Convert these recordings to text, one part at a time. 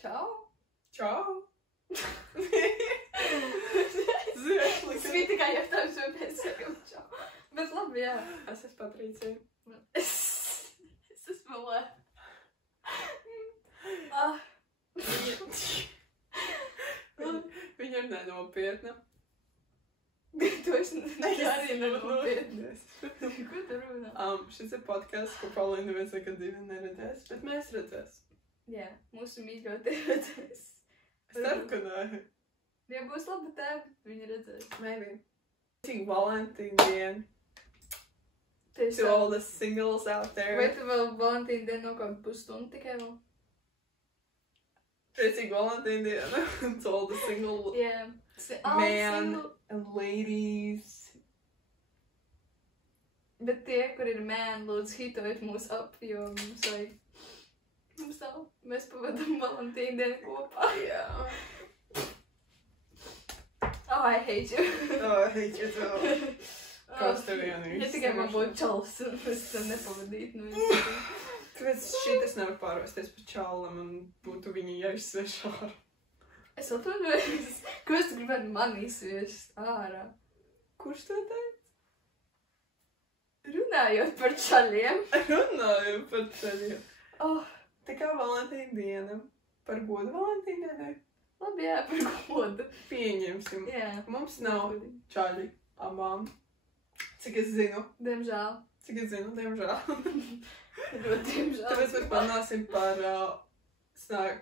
Čau! Čau! Svīt tikai jautājums, vai mēs sakam čau. Bet labi, jā. Es esmu Patricija. Es esmu Lē. Viņa ir nenopietna. Tu esi arī nenopietnas. Ko tu runā? Šis ir podcasts, ko Paulīna neviens nekad dzīvē neredzēs, bet mēs redzēs. Jā, mūsu mīļotie redzēs. Es ceru, ka nē. Ja būs laba tēva, viņi redzēs. Maybe. Cik Valentīna diena. To all the singles out there. Vai tu vēl Valentīna dienu no kaut pusstundu tikai vēl? Priecīgi Valentīna diena. To all the single men and ladies. Bet tie, kur ir man, lūdzu hitojiet mūs ap, jo mums vajag. Mums nav. Mēs pavadam Valentīna dienu kopā. Jā. Oh, I hate you. Oh, I hate you too. Kas tev vienīgi? Ja tikai man būtu čals, es tev nepavadītu. Nu, Kāpēc šitas nevar pārvēsties par čalam un būtu viņa jāizsveš ārā? Es atvainojos. Ko es tu gribētu man izsviest ārā? Kurš to teica? Runājot par čaļiem. Runājot par ceļiem. Oh, Tā kā Valentīna diena. Par godu Valentīna dienai? labi, jā, par godu. Pieņemsim. Jā. Mums nav čaļi abām. Cik es zinu. Diemžēl. Cik es zinu, diemžēl. Ļoti diemžēl. Tāpēc mēs parunāsim par, snāk,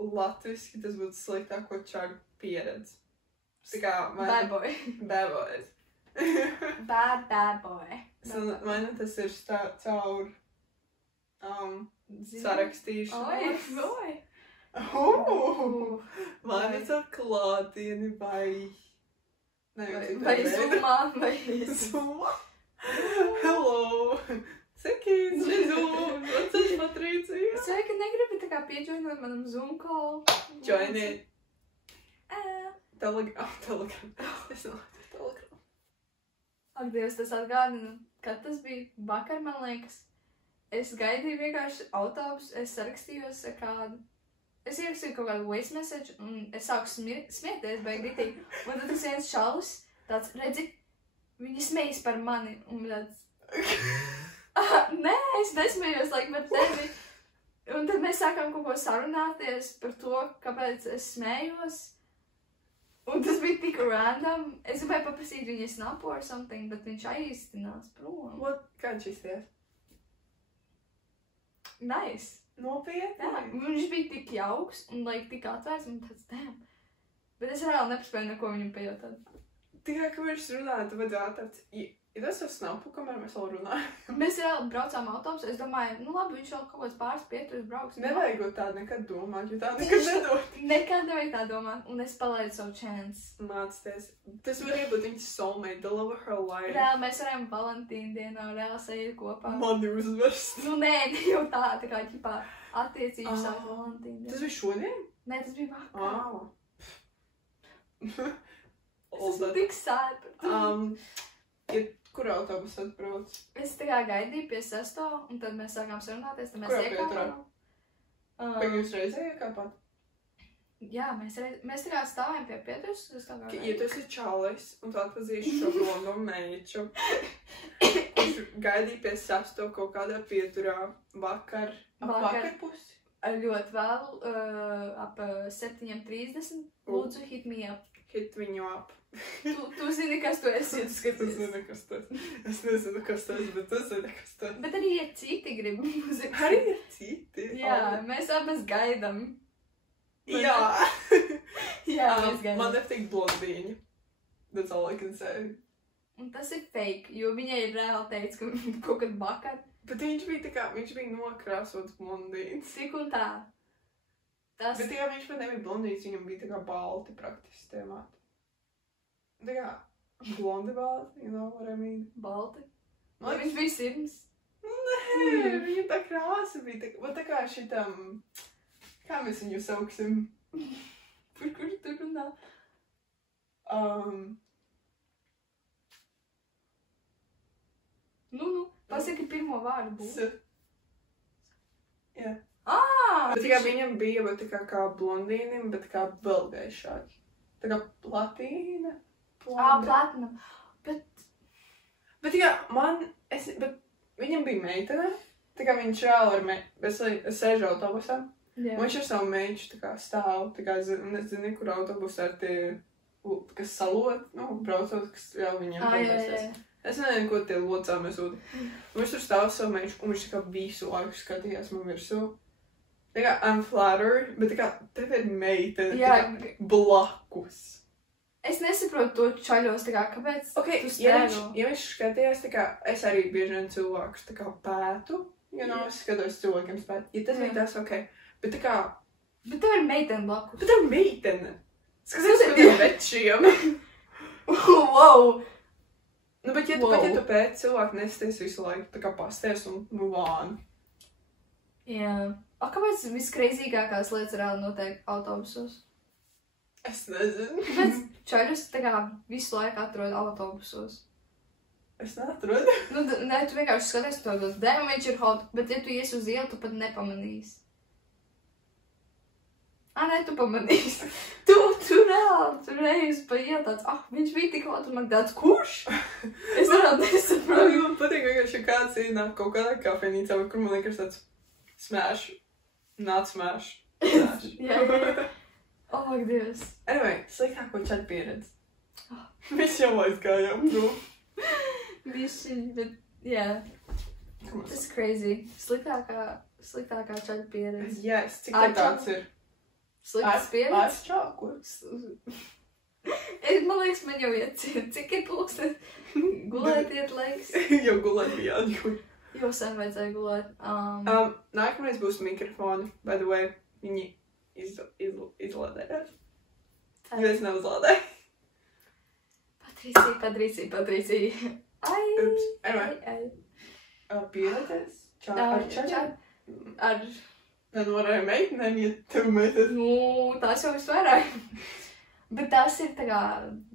latviski tas būtu sliktāko čaļu pieredzi. Tā kā, Bad boy. Bad boys. Bad boy. Vai ne tas ir caur sarakstīšanos? Oi. Vai ne caur klātieni vai... Vai zumā, vai Zumā? Hello! Sveiki, Zoom! Vecais Patricija! Sveiki, negribi tā kā piejoinot manam Zoom call? Joiniet Telegram. Es nelaidu Telegram. Ak, Dievs, tas atgādina, kad tas bija vakar, man liekas. Es gaidīju vienkārši autobusu, es sarakstījos ar kādu. Es ierakstīju kaut kādu voice message, un es sāku smieties, beig ritīgi. Un tad tas viens čalis, tāds, redzi, viņi smejas par mani, un tāds... Nē, es nesmējos, bet tevi. Un tad mēs sākām kaut ko sarunāties par to, kāpēc es smējos. Un tas bija tik random. Es gribēju paprasīt viņai snapu or something, bet viņš aizstinās prom. Kāds šis ties? Nice. Nopietni? Jā, viņš bija tik jauks un tik atvērts un tāds, damn. Bet es reāli nepaspēju neko viņam pajautāt. Tikai, ka viņš runāja, tu vajadzētu tāds... Ir tas ar snapu, kamēr mēs vēl runājam? Mēs reāli braucām autobusu, es domāju, nu labi, viņš vēl kaut kāds pāris pieturas brauks. Nevajag tādu nekad domāt, jo tā nekad nedod. Nekad nevajag tā domāt, un es palaidu savu chance. Mācties. Tas varēja būt viņas soulmate, the love of her life. Reāli mēs varējām Valentīna dienā reāli sēdēt kopā. Mani uzvērst. Nu nē, jau tā kā ķipā attiecības sāk Valentīna dienā. Tas bija šodien? Nē, tas bija vakar. Es esmu tik sad par to. Kur autobus atbrauc? Es tā kā gaidīju pie 6. un tad mēs sākām sarunāties, tad mēs iekāpām. Vai jūs reizē iekāpāt? Jā, mēs tā kā stāvējam pie pieturas. Ja tu esi čalis un tu atpazīši šo blondo meiču, kurš gaidīja pie 6. kaut kādā pieturā vakar pusi? Ļoti vēl, ap 7:30. Lūdzu, hit me up. Hit viņu up. Tu zini, kas tu esi, ja tu skaties. Tu zini, kas tu esi. Es nezinu, kas tu esi, bet tu zini, kas tu esi. Bet arī ir citi grib mūziku. Arī ir citi? Jā, mēs abas gaidam. Jā. Jā, mēs gaidam. Man nepatīk blondīņa. That's all I can say. Un tas ir fake, jo viņai ir reāli teicis, ka kaut kad vakar. Bet viņš bija nokrāsots blondīns. Tik un tā. Bet tikai viņš pat nebija blondīns, viņam bija tā kā balti praktiski tēmāti. Tā kā blondi balti, you know what I mean? Balti? Vai viņš bija sirds? Nē, viņa tā krāsa bija tā kā šitam... Kā mēs viņu sauksim? Par kur tu runā? Nu, pasaki pirmo vārdu būs. Jā. Bet tikai viņam bija, bet tā kā blondīnim, bet kā vēl gaišāki. Tā kā platīna. Platina. Bet tikai bet viņam bija meitene. Tā kā viņš reāli es sēžu autobusā. Jā. Viņš ar savu meiču tā kā stāv. Tā kā nezinu, kur autobusā ar tie, kas salot, braucot, kas jau viņiem paldies. Es nezinu, ko tie locām es ūdu. Viņš tur stāv savu meiču, un viņš tā kā visu laiku skatījās man virsū. Tā kā I'm flattered, bet tā kā tev ir meitene blakus. Es nesaprotu to čaļos, tā kā, kāpēc tu stēro? Ja viņš skatījās, tā kā es arī bieži vien cilvēkus tā kā pētu, es skatos cilvēkiem spētu. Ja tas bija tas, ok. Bet tā kā... Bet tev ir meitene blakus. Bet tev ir meitene. Skaties par tiem večiem. Wow! Bet ja tu pēc cilvēku nesties visu laiku, tā kā pasties un vāni. Jā. Kāpēc viskreizīgākās lietas reāli notiek autobusos? Es nezinu. Kāpēc čaļus tā kā visu laiku atrod autobusos? Es neatrodu. Nē, tu vienkārši skaties to, viņš ir hot, bet ja tu iesi uz ielu, tu pat nepamanīsi. Nē, tu pamanīsi. Tu reāli, tu reiz pa ielu tāds, viņš bija tik hot, un man tāds, kurš? Es reāli nesaprotu. Man patīk vienkārši, ja kāds ienāk kaut kādā kafejnīcā, kur man liekas tāds smash, not smash. Jā. Oh, ak, Dievs. Anyway, sliktāko čatu pieredzi. Mēs jau aizgājām, Bišķi, bet, jā. Tas ir crazy. Sliktākā čatu pieredzi. Yes, cik tā tāds ir? Sliktas pieredzi? Ar čākos. Man liekas, man jau iet, cik ir pulksteni? Gulēt iet laiks. Jau gulēt bija jāņem. Jau sen vajadzēja gulēt. Nākamreiz būs mikrofoni, by the way. Viņi izlādējās. Jo es neuzlādēju. Patricija. Ups, anyway. Pieredzēs? Ar čaļiem? Nenorēja meitenēm, ja tev meitenes. Tās jau visvairāk. Bet tās ir tā kā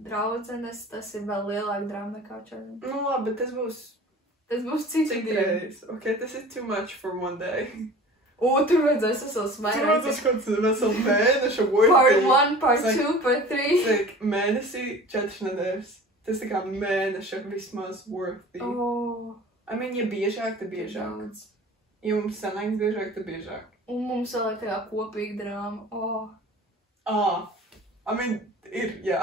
draudzenes, tas ir vēl lielāka drama nekā čaļiem. Labi, bet tas būs cik reiz. Ok, tas ir too much for one day. Tur vajadzēs vesels vairāk. Tur vajadzēs kaut kāds vesels mēneša worthy. Part 1, part 2, part 3. Cik mēnesī 4 nedēļas. Tas tā kā mēneša vismaz worthy. Ja biežāk, tad biežāk. Ja mums sanāks biežāk, tad biežāk. Un mums vēl ir tā kā kopīga drāma. Ir, jā.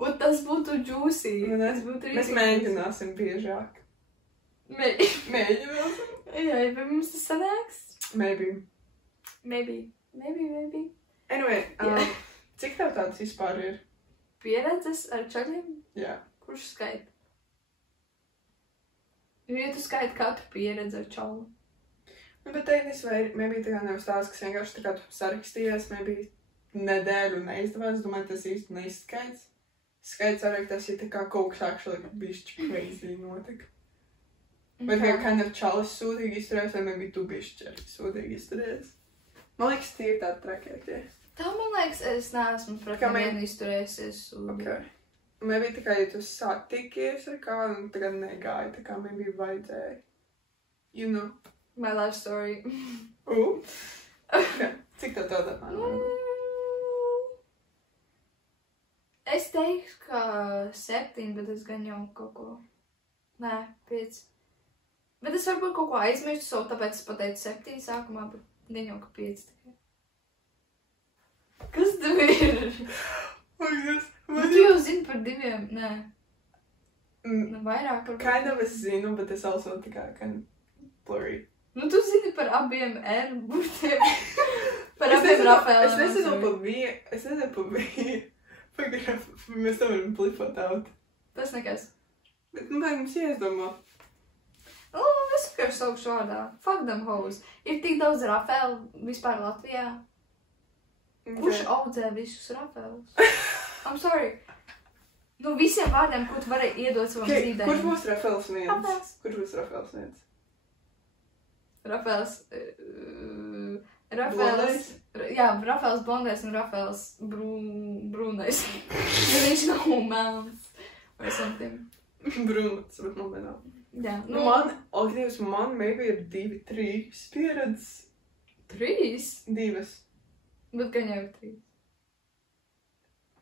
Un tas būtu juicy. Mēs mēģināsim biežāk. Mēģināsim. Jā, vai mums tas sanāks? Maybe. Anyway, cik tev tāds vispār ir? Pieredzes ar čaļiem? Jā. Kurš skaita? Ja tu skaiti katru pieredzi ar čalu. Bet teinis vai maybe tā kā nevis tās, kas vienkārši tā kā tu sarakstījies, maybe nedēļu neizdevās, domāju, tas īsti neizskaits. Skaits arī tas ir tā kā kaut kas actually bišķi crazy notika. Vai kā kind of čalis sūdīgi izturēs, vai maybe tu bišķi arī sūdīgi izturēs. Man liekas, tie ir tādi trakētie. Tā man liekas, es neesmu pret nevienu izturēsies sūdīgi. Okay. Maybe tā kā, ja tu satikies ar kādu, un tagad negāja, tā kā maybe vajadzēja. You know. My life story. Okay. Cik tev tādā Es teikšu, ka 7, bet es gan jau kaut ko... Nē, 5. Bet es varbūt kaut ko aizmirstu savu, tāpēc es pateicu 7 sākumā, bet gan jau ka 5 tikai. Kas tev ir? Tu jau zini par 2, nē. Vairāk par... Kind of es zinu, bet es also tā kā kind of blurry. Tu zini par abiem R burtiem. Par abiem Rafaēliem. Es nezinu pa vienu. Pagaidām, mēs tam varam blifot out. Tas nekas. Bet, vajag mums iezdomā. Es vienkārši saukšu vārdā. Fuck them hoes. Ir tik daudz Rafaēlu vispār Latvijā. Kurš audzē visus Rafaēlus? I'm sorry. Visiem vārdiem, ko tu vari iedot savam dzīdēm. Kurš būs Rafaēls viens? Kurš būs Rafaēls viens? Rafaēls blondais un Rafaēls brūnais. Ja viņš nav melns. Vai something. Brūns, bet man nav. Jā, Man maybe ir 2, 3 pieredzes. 3? 2. Bet gan jau 3.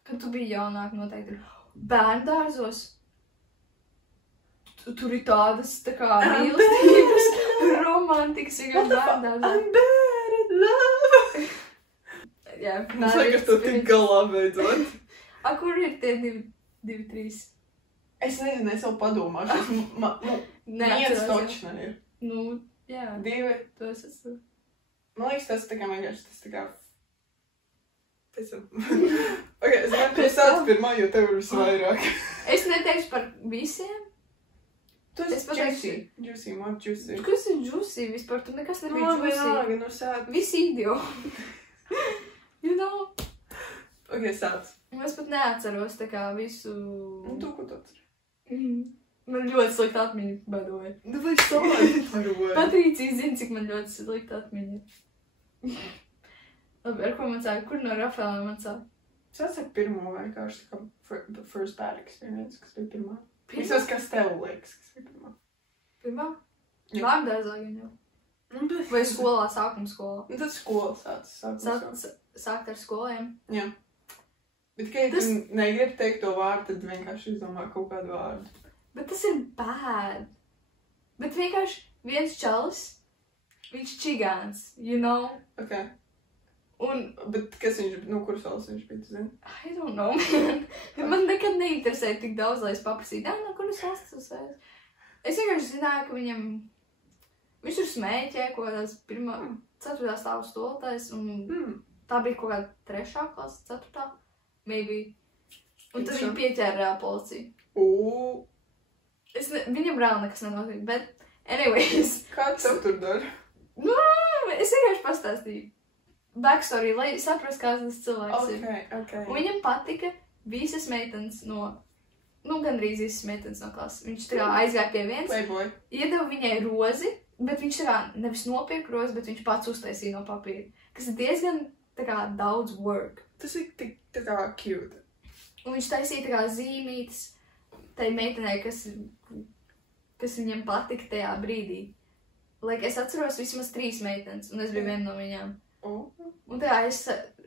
Kad tu biji jaunāk, noteikti bērndārzos. Tur ir tādas tā kā mīlestības, romantikas, ja bērndārzos. I'm bad at love! Jā, Mums liekas, to tik galā beidzot. A, kur ir tie 2, 3? Es nezinu, es vēl padomāšu. Viens točs ir. Nu, jā. 2. To es esmu. Man liekas, tas tā kā vienkārši, tas tā kā... Pēc tam. Ok, es domāju, tu sāc pirmā, jo tev ir visvairāk. Es neteikšu par visiem. Tu Es esi pateikšu. Juicy, man juicy. Kas ir juicy vispār? Tu nekas nebija Man juicy. vienalga, nu sāc. Visi idioti. You know? Ok, sāc. Es pat neatceros tā kā visu... Un tu, ko tu atceries? Man ļoti slikta atmiņa, by the way. Nu, vai stādi parod? Patrīcija zina, cik man ļoti slikta atmiņa. Labi, ar ko man sāk? Kur no Rafaela man sāk? Sāc ar pirmo vienkārši, tā kā first bad experience, kas bija pirmā. Pirmā? Visās, kas tev liekas, kas bija pirmā. Pirmā? Jā. Bērndārzā gan jau. Vai skolā, sākuma skolā? Un tad skola sāc. Sākt ar skoliem. Jā. Bet, ka ja tu negribi teikt to vārdu, tad vienkārši izdomā kaut kādu vārdu. Bet tas ir bad. Bet vienkārši viens čalis, viņš čigāns, you know? Ok. Un, Bet kas viņš, nu, kuras valsts viņš bija, tu zini? I don't know, man. Man nekad neinteresē tik daudz, lai es paprasītu, no kuras valsts tas ir. Es vienkārši zināju, ka viņš tur smēķē kaut kādās 4. stāvu stolotājs, un tā bija kaut kāda 3. klasa, 4. maybe. Un tad viņi pieķēra policiju. Viņam reāli nekas nenotiek, bet anyways. Kā tev tur dara? Nu, es vienkārši pastāstīju. Backstory, lai saprastu, kāds tas cilvēks ir. Ok. Un viņam patika visas meitenes gandrīz visas meitenes no klases. Viņš tā kā aizgāja pie viens, Playboy. iedeva viņai rozi, bet viņš tā kā nevis nopirka rozi, bet viņš pats uztaisīja no papīra. Kas ir diezgan tā kā daudz work. Tas ir tik tā kā cute. Un viņš taisīja tā kā zīmītes tai meitenei, kas viņam patika tajā brīdī. Like, es atceros vismaz 3 meitenes, un es biju viena no viņām. Un tā kā es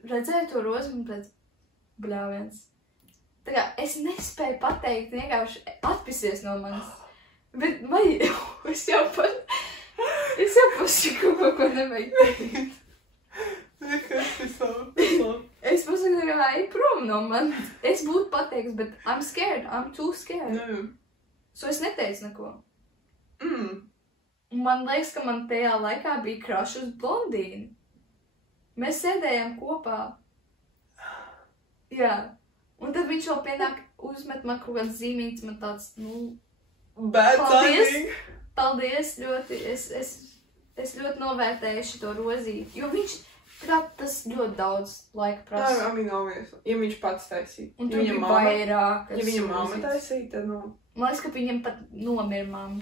redzēju to rozi, un pēc bļāviens. Tā kā es nespēju pateikt, vienkārši atpisies no manis. Bet vai es jau pasaku kaut ko nevajag teikt. Nekas, tas labi. Es pasaku, ka ej prom no manis. Es būtu pateiks, bet I'm scared, I'm too scared. So es neteicu neko. Un man liekas, ka man tajā laikā bija crush uz blondīnu. Mēs sēdējām kopā. Jā. Un tad viņš vēl pienāk uzmet man kaut kāds zīmīts, man tāds, Bad timing. Paldies ļoti. Es ļoti novērtēju šito rozīti, jo viņš, tas ļoti daudz laika prasa. Ja viņš pats taisīja. Un tur bija vairāk. Ja viņa mamma taisīja, tad Man liekas, ka viņam pat nomira mamma.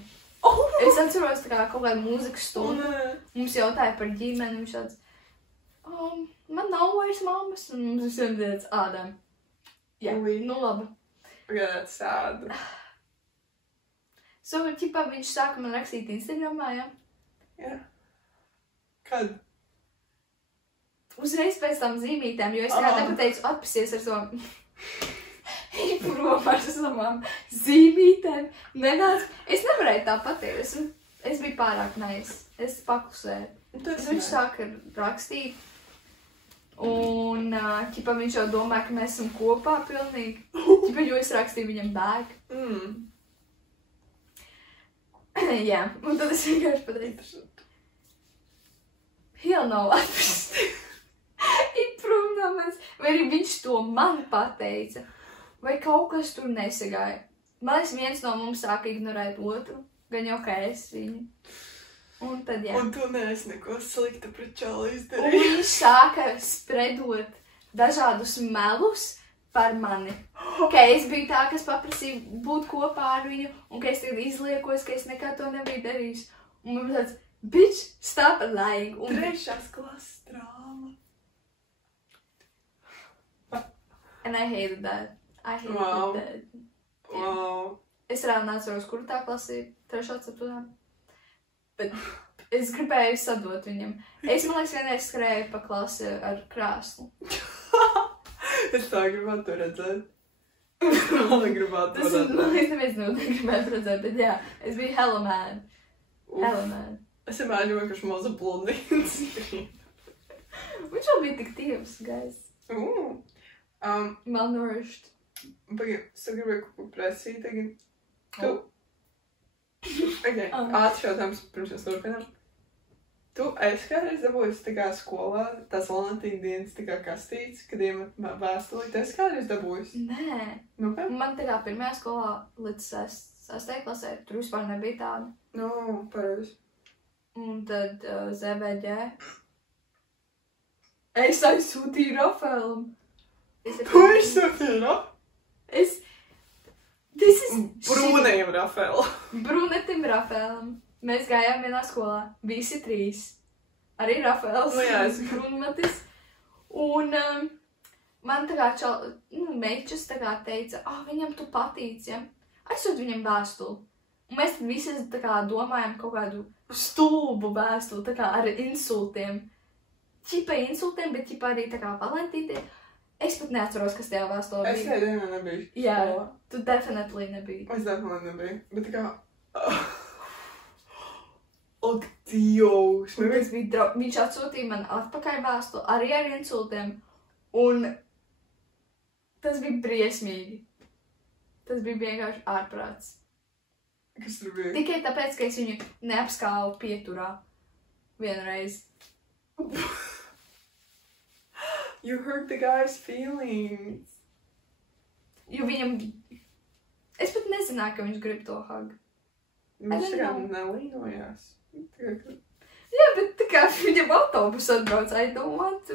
Es atceros tā kā kaut kādu mūzikas stundu. Mums jautāja par ģimeni, viņš tāds, man nav vairs mammas, un mums visiem tāds ādām. Jā, nu labi. That's sad. So, ķipā viņš sāka man rakstīt Instagramā, jā? Jā. Kad? Uzreiz pēc tam zīmītēm, jo es kā nepateicu atpasies ar to prom ar savām zīmītēm. Nenāc, es nevarēju tā pateikt, es biju pārāk nice, es paklusēju. Tad viņš sāka rakstīt, un ķipa viņš jau domā, ka mēs esam kopā pilnīgi. Ķipa, jo es rakstīju viņam back. Jā, un tad es vienkārši pateicu. Hell no, atpast. Ir prom no manis. Vai arī viņš to man pateica. Vai kaut kas tur nesagāja. Man liekas, viens no mums sāka ignorēt otru. Gan jau kā es viņu. Un tad, jā. Un tu neesi neko slikta pret čalu Un izdarīt. viņš sāka spredot dažādus melus par mani. Ka es biju tā, kas paprasīja būt kopā ar viņu, un ka es tagad izliekos, ka es nekā to nebiju darījis. Un man tāds, bitch, stop lying. 3. klases drāma. And I hated that. I hated that. Wow. Es reāli neatceros, kur tā klase ir, 3. ceturtā. Bet es gribēju sadot viņam. Es, man liekas, vienreiz skrēju pa klasi ar krēslu. Es tā gribētu to redzēt. Man gribētu to Tas, redzēt. man liekas, neviens negribētu redzēt, bet jā, es biju hella mad. Hella mad. Es vienmēr vienkārši maza blondīns. Viņš vēl bija tik tīvs, guys. Malnourished. Pagaid, es tev gribēju kaut ko prasīt tagad. Tu... Oh. Ok, ātrs jautājums, pirms mēs turpinām. Tu esi kādreiz dabūjis tā kā skolā, tās Valentīna dienas tā kā kastītes, kad iemet vēstuli. Tu esi kādreiz dabūjis? Nē. Nu, kā? Man tā kā pirmajā skolā līdz 6. klasē, tur vispār nebija tāda. Nu, pareizi. Un tad ZBģ. Es aizsūtīju Rafaelam. Tu aizsūtīji, no? This is... Brūnējam, Rafaela. Brunetim Rafaelam. Mēs gājām vienā skolā. Visi 3. Arī Rafaels. Nu jā, es... Brunmatis. Un man tā kā meičas tā kā teica, viņam tu patīc, ja? Aizsūt viņam vēstuli. Un mēs tad visi tā kā domājam kaut kādu stulbu vēstuli, tā kā ar insultiem. Ķipa insultiem, bet ķipa arī tā kā valentītiem. Es pat neatceros, kas tajā vēstulē bija. Es tajā dienā nebiju. Jā, tu definitely nebija. Es definitely nebiju. Bet tā kā... Ak, Dievs! Viņš atsūtīja man atpakaļ vēstuli arī ar insultiem. Un tas bija briesmīgi. Tas bija vienkārši ārprāts. Kas tur bija? Tikai tāpēc, ka es viņu neapskāvu pieturā vienreiz. You hurt the guy's feelings. Jo viņam... Es pat nezināju, ka viņš grib to hug. Viņš tā kā nelīnojās. Jā, bet tā kā viņam autobus atbrauc, I don't want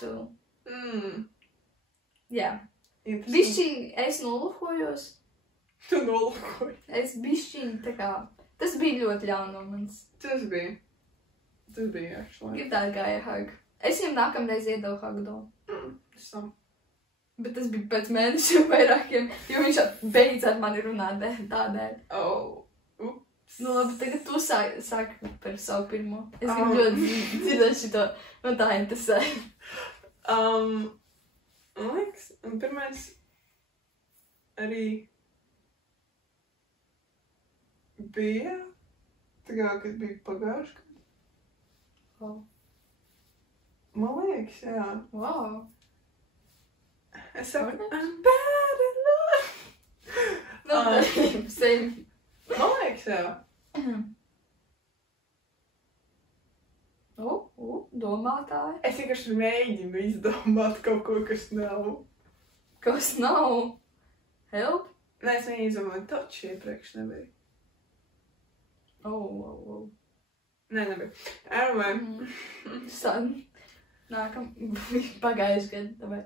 to. Jā. Bišķiņ, es nolūkojos. Tu nolūkoji. Es bišķiņ, tā kā... Tas bija ļoti ļaun no manis. Tas bija, actually. Give that guy a hug. Es viņam nākamreiz iedevu hugdo. Bet tas bija pēc mēnešiem vairākiem, jo viņš beidz ar mani runāt tādēļ. Ups. Nu labi, tagad tu sāki par savu pirmo. Es gribu ļoti dzirdēt šito, man tā interesē. Man liekas, un pirmais arī bija, tā kā, kad bija pagājuši. Wow. Man liekas, jā. Wow. Es saku, I'm bad in love. No, same. Man liekas, jā. Domātāji. Es vienkārši mēģinu izdomāt kaut ko, kas nav. Kas nav? Help? Nē, es mēģinu izdomāt taču iepriekš nebija. Nē, nebija. Anyway. San. Nākam, pagājuši gadu, vai?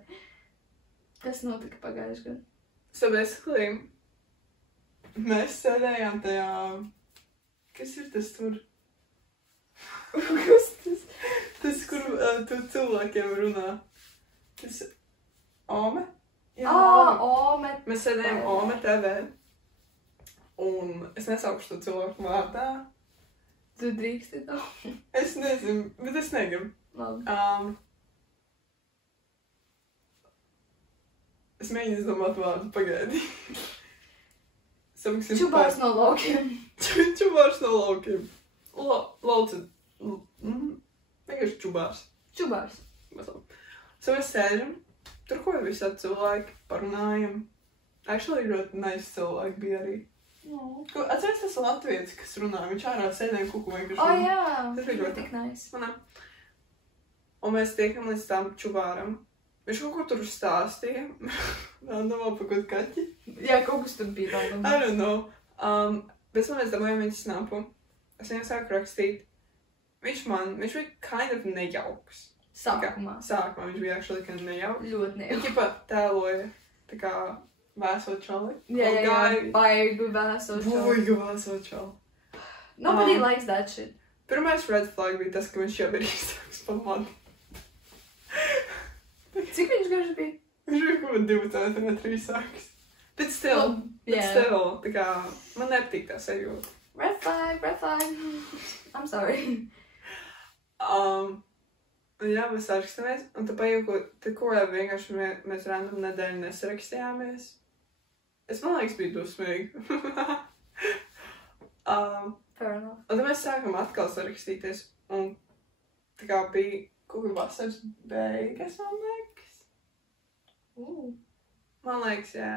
Kas notika pagājuši gadu? So basically, mēs sēdējām tajā... Kas ir tas tur? Kas tas? Tas, kur tu cilvēkiem runā. Tas... Ome? Jā, Ome. Mēs sēdējām Ome TV. Un es nesaukšu to cilvēku vārdā. Tu drīksti to? Es nezinu, bet es negribu. Labi. Es mēģinu izdomāt vārdu, pagaidi. Čubārs no laukiem. Čubārs no laukiem. Lauci. Vienkārši čubārs. Čubārs. So mēs sēžam, tur ko visādi cilvēki parunājam. Actually ļoti nice cilvēki bija arī. Atceries tas latvietis, kas runā, viņš ārā sēdēja kuku vienkārši. Jā, tas bija ļoti tik nice. Un mēs tiekam līdz tam čubāram. Viņš kaut ko tur stāstīja. Domā par kaut kaķi. Jā, kaut kas tur bija vēl. I don't know. Pēc tam mēs dabājām viņa snapu. Es viņam sāku rakstīt. Viņš bija kind of nejauks. Sākumā viņš bija actually kind of nejauks. Ļoti nejauks. Viņš ķipa tēloja tā kā vēso čali. Jā, baigu vēso čali. Baigu vēso čali. Nobody likes that shit. Pirmais red flag bija tas, ka viņš jau ir īstāks par mani. Cik viņš garš bija? Viņš bija kaut 2 centimetri īsāks. Bet still, Yeah. tā kā, man nepatīk tā sajūta. Red flag, red flag. I'm sorry. Un jā, mēs sarakstamies, un tad ko vienkārši mēs random nedēļu nesarakstījāmies. Es, man liekas, biju dusmīgi. Fair enough. Un tad mēs sākam atkal sarakstīties, un tā kā bija kaut kā vasaras beigas, man liekas. Man liekas, jā.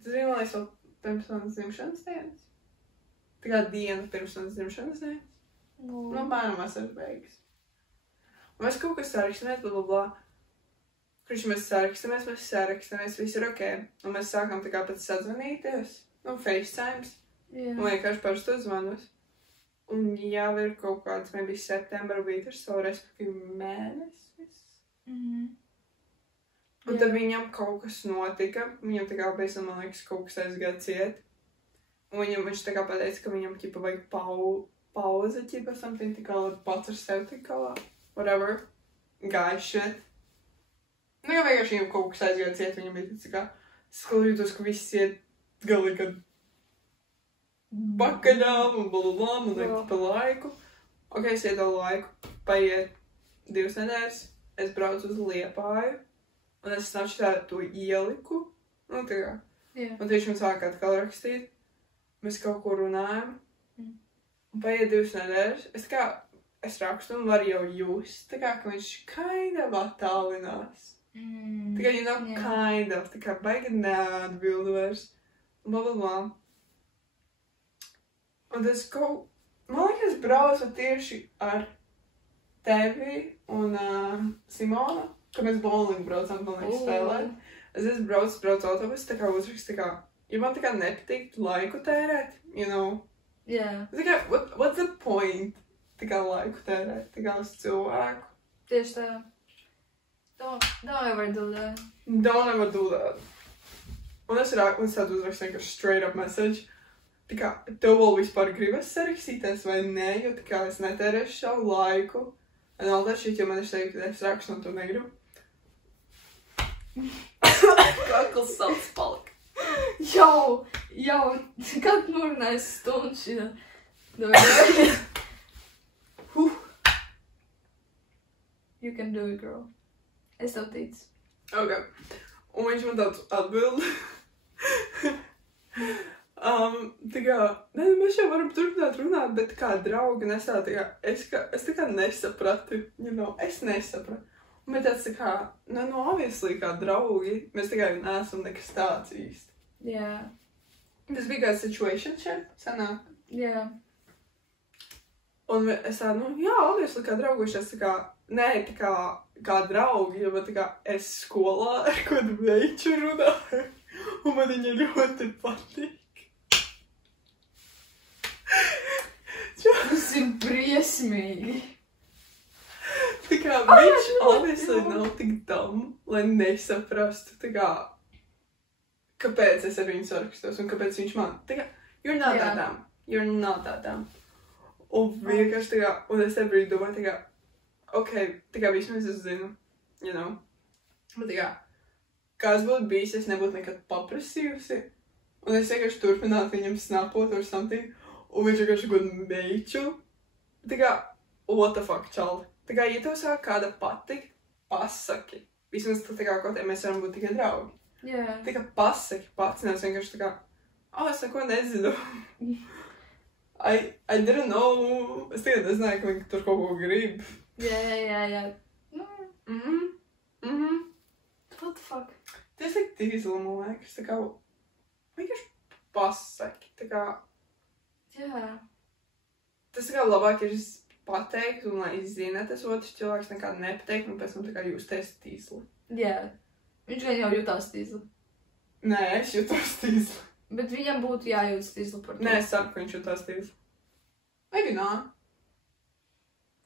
Tas bija, man liekas, vēl pirms manas dzimšanas dienas. Tā kā diena pirms manas dzimšanas dienas. Man bērnam vasaras beigas. Un mēs kaut kas sarakstamies, blablabla. Kurš mēs sarakstamies, viss ir ok. Un mēs sākam tā kā pēc sazvanīties. FaceTimes. Yeah. Un vienkārši parasti uzvanus. Un jau ir kaut kāds, maybe septembra vidus, so respektīvi mēnesis. Un tad viņam kaut kas notika. Viņam tā kā pēc tam, man liekas, kaut kas aizgāja ciet. Un viņš tā kā pateica, ka viņam ķipa vajag pauze, ķipa something, tā kā pats ar sevi tā kā, whatever, guy shit. Nu, kā vienkārši viņam kaut kas aizgāja ciet, viņam bija tā kā, skatījos, ka viss iet galīgi bakaļām un blablabla, un vajag pa laiku. Ok, es iedodu laiku, paiet 2 nedēļas, es braucu uz Liepāju, un es snaču to ieliku, nu tā kā. Yeah. Un tieši man sāka atkal rakstīt, mēs kaut ko runājam, un paiet 2 nedēļas, es rakstu un varu jau just, tā kā, ka viņš kind of attālinās. Tā kā, kind of, tā kā, baigi neatbildu vairs, blablabla. Un tas kaut, man liekas, braucu tieši ar tevi un Simonu, ka mēs bowling braucam, man liekas, spēlēt. Es braucu autobus, tā kā uzrakst, tā kā, ja man tā kā nepatīk laiku tērēt, you know. Yeah. Tā kā, what's the point? Tā kā laiku tērēt, tā kā uz cilvēku. Tieši tā. Don't ever do that. Don't ever do that. Un es tādu uzrakstu vienkārši straight up message. Tā kā, tev vēl vispār gribas sarakstīties vai nē, jo tā kā es netērēšu savu laiku. Un all that shit, jo man ir teikt, ka es rakstu un to negribu. Kakls savs palika. Jau, kad norunājas stundu šitā. You can do it, girl. Es tev ticu. Ok. Un viņš man tāds atbild. Tā kā, mēs jau varam turpināt runāt, bet kā draugi nesā, tā kā, es tā kā nesapratu, you know, es nesapratu. Un bet tāds tā kā, obviously kā draugi, mēs tā kā neesam nekas tāds īsti. Jā. Tas bija kāds situationship, sanāk. Jā. Un es tā, jā, obviously kā draugušies, tā kā, nē, tā kā draugi, jo, bet tā kā es skolā ar kādu veiču runāju, un man viņa ļoti patīk. Tas ir briesmīgi. Tā kā viņš obviously nav tik dumb, lai nesaprastu, tā kā, kāpēc es ar viņu sarakstos un kāpēc viņš man. Tā kā, you're not that dumb. Un vienkārši tā kā, un es te brīdi domāju, tā kā, ok, tā kā vismaz es zinu, you know. Bet tā kā, kas būtu bijis, es nebūtu nekad paprasījusi, un es vienkārši turpinātu viņam snapot or something. Un viņš vienkārši kaut meiču. Tā kā, what the fuck, čali. Tā kā, ja tev sāk kāda patikt, pasaki. Vismaz tā kā, kaut mēs varam būt tikai draugi. Jā. Tā kā, pasaki, pats nevis vienkārši tā kā, es neko nezinu. I didn't know. Es tikai nezināju, ka viņi tur kaut ko grib. Jā. What the fuck? Tas ir tīzli, man liekas, tā kā, vienkārši pasaki, tā kā. Jā. Tas tā kā labāk ir pateikt un lai izzina tas otrs cilvēks nekā nepateikt un pēc tam tā kā jūs teicat tīzli. Jā. Viņš gan jau jutās tīzli. Nē, es jūtos tīzli. Bet viņam būtu jājūtas tīzli par to. Nē, es saku, ka viņš jutās tīzli. Maybe not.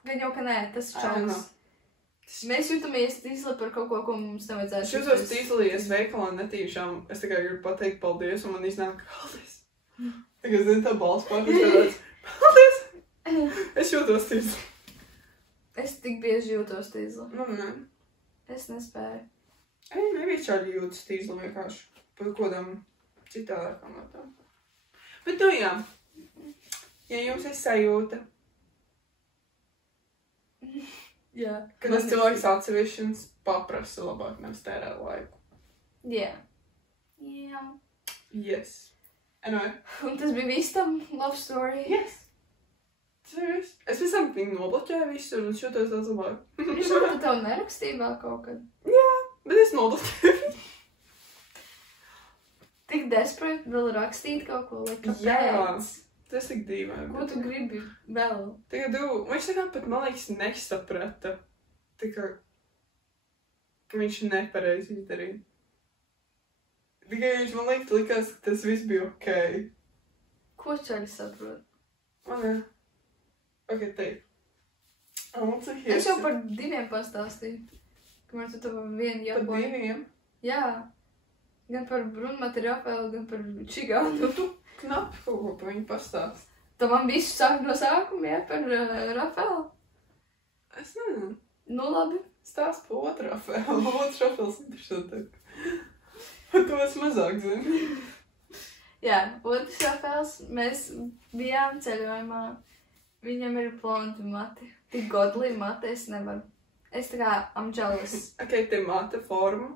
Gan jau, ka nē, tas čauks. Mēs jūtamies tīzli par kaut ko mums nevajadzētu. Es jūtos tīzli, ja es veikalā netīšām, es tā kā gribu pateikt paldies un man iznāk paldies. Tagad zinu tā balss pārvis, paldies! Es jūtos tīzli. Es tik bieži jūtos tīzli. Nē. Es nespēju. Maybe čāļi jūtas tīzli vienkārši par kodām citādākam no tā. Bet, nu jā, ja jums ir sajūta, Jā. ka tas cilvēks atsevišķi un paprasa labāk nevis tērē laiku. Jā. Jā. Yes. Anyway. Un tas bija viss tam love story. Yes. Tas ir viss. Es visam viņu nobloķēju visu un šūtos daudz labāk. Viņš jau tu tev nerakstīja vēl kaut kad. Jā, bet es nobloķēju. Tik desperate vēl rakstīt kaut ko, lai kāpēc? Jā. Tas tik dīvaini. Ko tu gribi vēl? Tagad viņš tā kā pat, man liekas, nesaprata. Tā kā, ka viņš nepareizi izdarīja. Tikai viņš man likās, ka tas viss bija ok. Ko čaļi saprot? Man ok, teik. Es jau par 2 pastāstīju. Kamēr tu tev vienu Par Japonu. 2? Jā. Gan par Brunmati Rafēlu, gan par Čigānu. Knapi kaut ko par viņu pastāst. Tu man visu sāk no sākuma, jā, par Rafēlu. Es nezinu. Nu labi. Stāst par otru Rafēlu. Otrs Rafēls interesantāk. Par to es mazāk zinu. Jā, otrs Rafēls, mēs bijām ceļojumā. Viņam ir blonda mati. Tik godlī mati es nevaru. Es tā kā, I'm jealous. Ok, te mata forma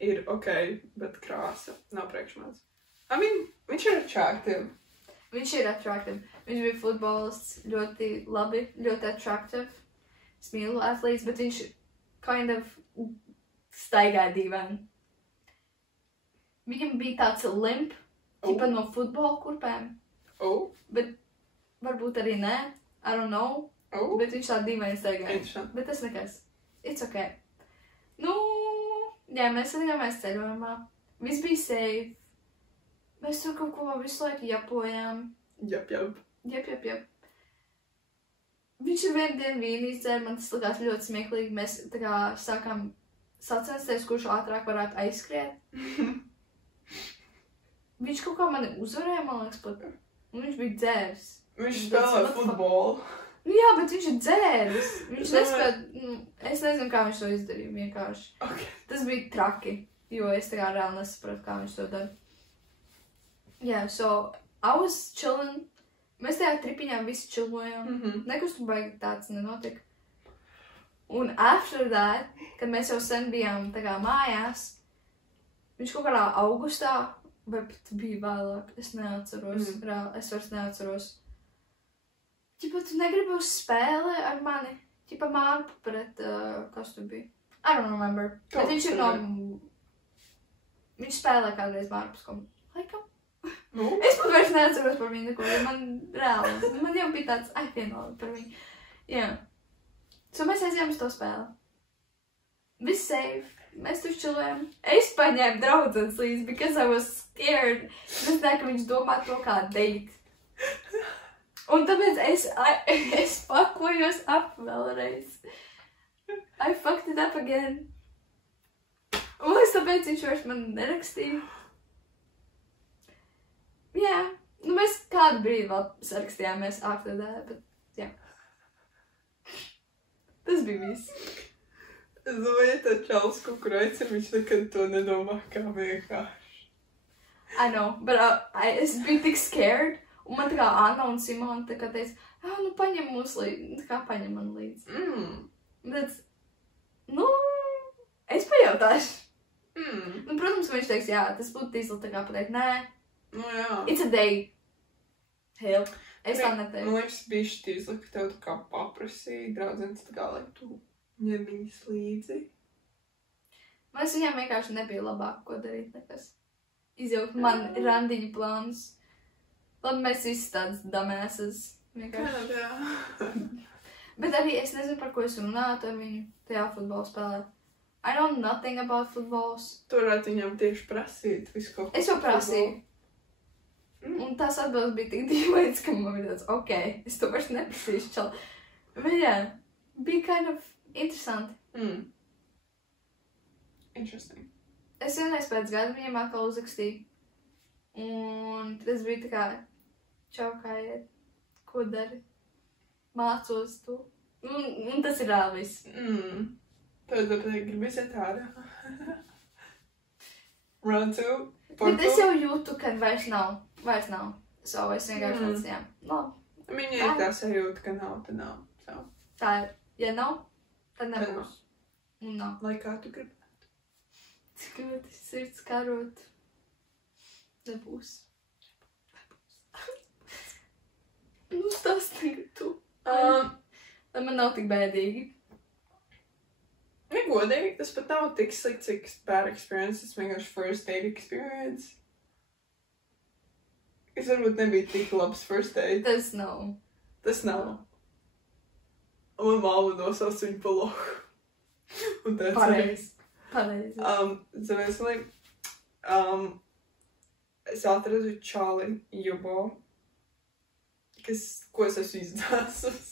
ir ok, bet krāsa nav priekšmāts. I mean, viņš ir attractive. Viņš ir attractive. Viņš bija futbolists, ļoti labi, ļoti attractive. Es mīlu atlīts, bet viņš kind of staigāja dīvaini. Viņam bija tāds limp, tipa no futbola kurpēm. Bet varbūt arī nē, I don't know. Bet viņš tā dīvaini staigāja. Interesanti. Bet tas nekas. It's ok. Nu, jā, mēs atījāmies ceļojumā. Viss bija safe. Mēs tur kaut ko visu laiku japojām. Jap. Jap. Viņš ir vienu dienu vīnu izdzēra, man tas likās ļoti smieklīgi. Mēs tā kā sākām sacensties, kurš ātrāk varētu aizskriet. Viņš kaut kā mani uzvarēja, man liekas, pat. Un viņš bija dzērs. Viņš spēlē futbolu. Nu jā, bet viņš ir dzērs. Viņš nespēja, es nezinu, kā viņš to izdarīja vienkārši. Okay. Tas bija traki, jo es tā kā reāli nesapratu, kā viņš to dara. Yeah, so I was chilling. Mēs tajā tripiņā visi chillojām. Nekus tu baigi tāds nenotika. Un after that, kad mēs jau sen bijām tā kā mājās, viņš kaut kādā augustā, vai pat bija vēlāk, es neatceros, reāli, es vairs neatceros. Ķipa, tu negribi uz spēli ar mani? Ķipa māpu pret, kas tu bija? I don't remember. Bet viņš ir no... Viņš spēlē kādreiz mārpus, ko... Laikam? Es pat vairs neatceros par viņu neko, jo man reāli, man jau bija tāds, vienalga par viņu. Jā. So mēs aizjām uz to spēli. Viss safe. Mēs tur čilējām. Es paņēmu draudzenes līdzi, because I was scared. Es tā, ka viņš domā to kā date. Un tāpēc es pakojos ap vēlreiz. I fucked it up again. Un es tāpēc viņš vairs man nerakstīja. Jā, nu mēs kādu brīdi vēl sarakstījāmies after that, bet jā. Tas bija viss. Es domāju, ja tā čals, kur aicina, viņš nekad to nedomā kā vienkārši. I know, but es biju tik scared, un man tā kā Anna un Simona tā kā teica, nu paņem mūs līdzi, tā kā paņem man līdzi. Bet, nu, es pajautāšu. Nu, protams, ka viņš teiks, jā, tas būtu tīzli tā kā pateikt, nē. Nu jā. It's a day. Hell. Es tā neteiktu. Man liekas, bišķi tīzli, ka tev tā kā paprasīja draudzenes tā kā, lai tu ņem viņas līdzi. Man es viņām vienkārši nebija labāk, ko darīt nekas. Izjaukt man randiņu plānus. Labi, mēs visi tādas damēsas. Vienkārši. Jā. Bet arī es nezinu, par ko es runātu ar viņu tajā futbola spēlē. I know nothing about footballs. Tu varētu viņam tieši prasīt visu kaut ko. Es jau prasīju. Un tās atbildes bija tik dīvains, ka man bija tāds, ok, es to vairs neprasīšu čal. Bet jā, bija kind of interesanti. Interesting. Es vienreiz pēc gada viņam atkal uzrakstīju. Un tas bija tā kā, čau, kā iet, ko dari, mācos tu. Un tas ir reāli viss. Tad gribi iziet ārā. Round 2. Bet es jau jūtu, ka vairs nav. So es vienkārši tāds, jā. Viņa ir tā sajūta, ka nav, tad nav. So. Tā ir. Ja nav, tad nebūs. Un nav. Lai kā tu gribētu. Cik ļoti sirds karot. Nebūs. Nu, tas tagad tu. Lai man nav tik bēdīgi. Negodīgi, tas pat nav tik slikts, cik bad experience, tas vienkārši first date experience. Es varbūt nebija tik labs first date. Tas nav. Tas nav. Un mamma nosauc viņu pa lohu. Un tāds Pareizi. Zavēslī, es atradu Čāli Jubo, ko es esmu izdāsus.